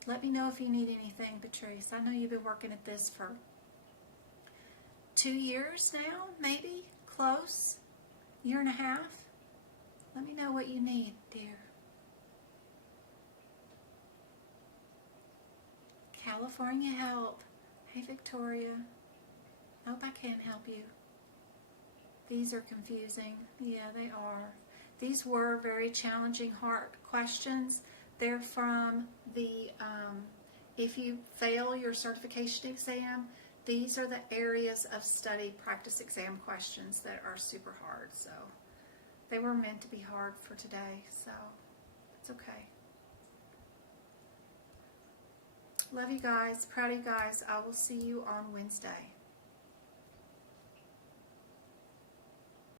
Let me know if you need anything, Patrice. I know you've been working at this for 2 years now, maybe? Close? Year and a half? Let me know what you need, dear. California help. Hey, Victoria. I hope I can help you. These are confusing. Yeah, they are. These were very challenging, hard questions. They're from the, if you fail your certification exam, these are the areas of study practice exam questions that are super hard. So they were meant to be hard for today, so it's okay. Love you guys. Proud of you guys. I will see you on Wednesday.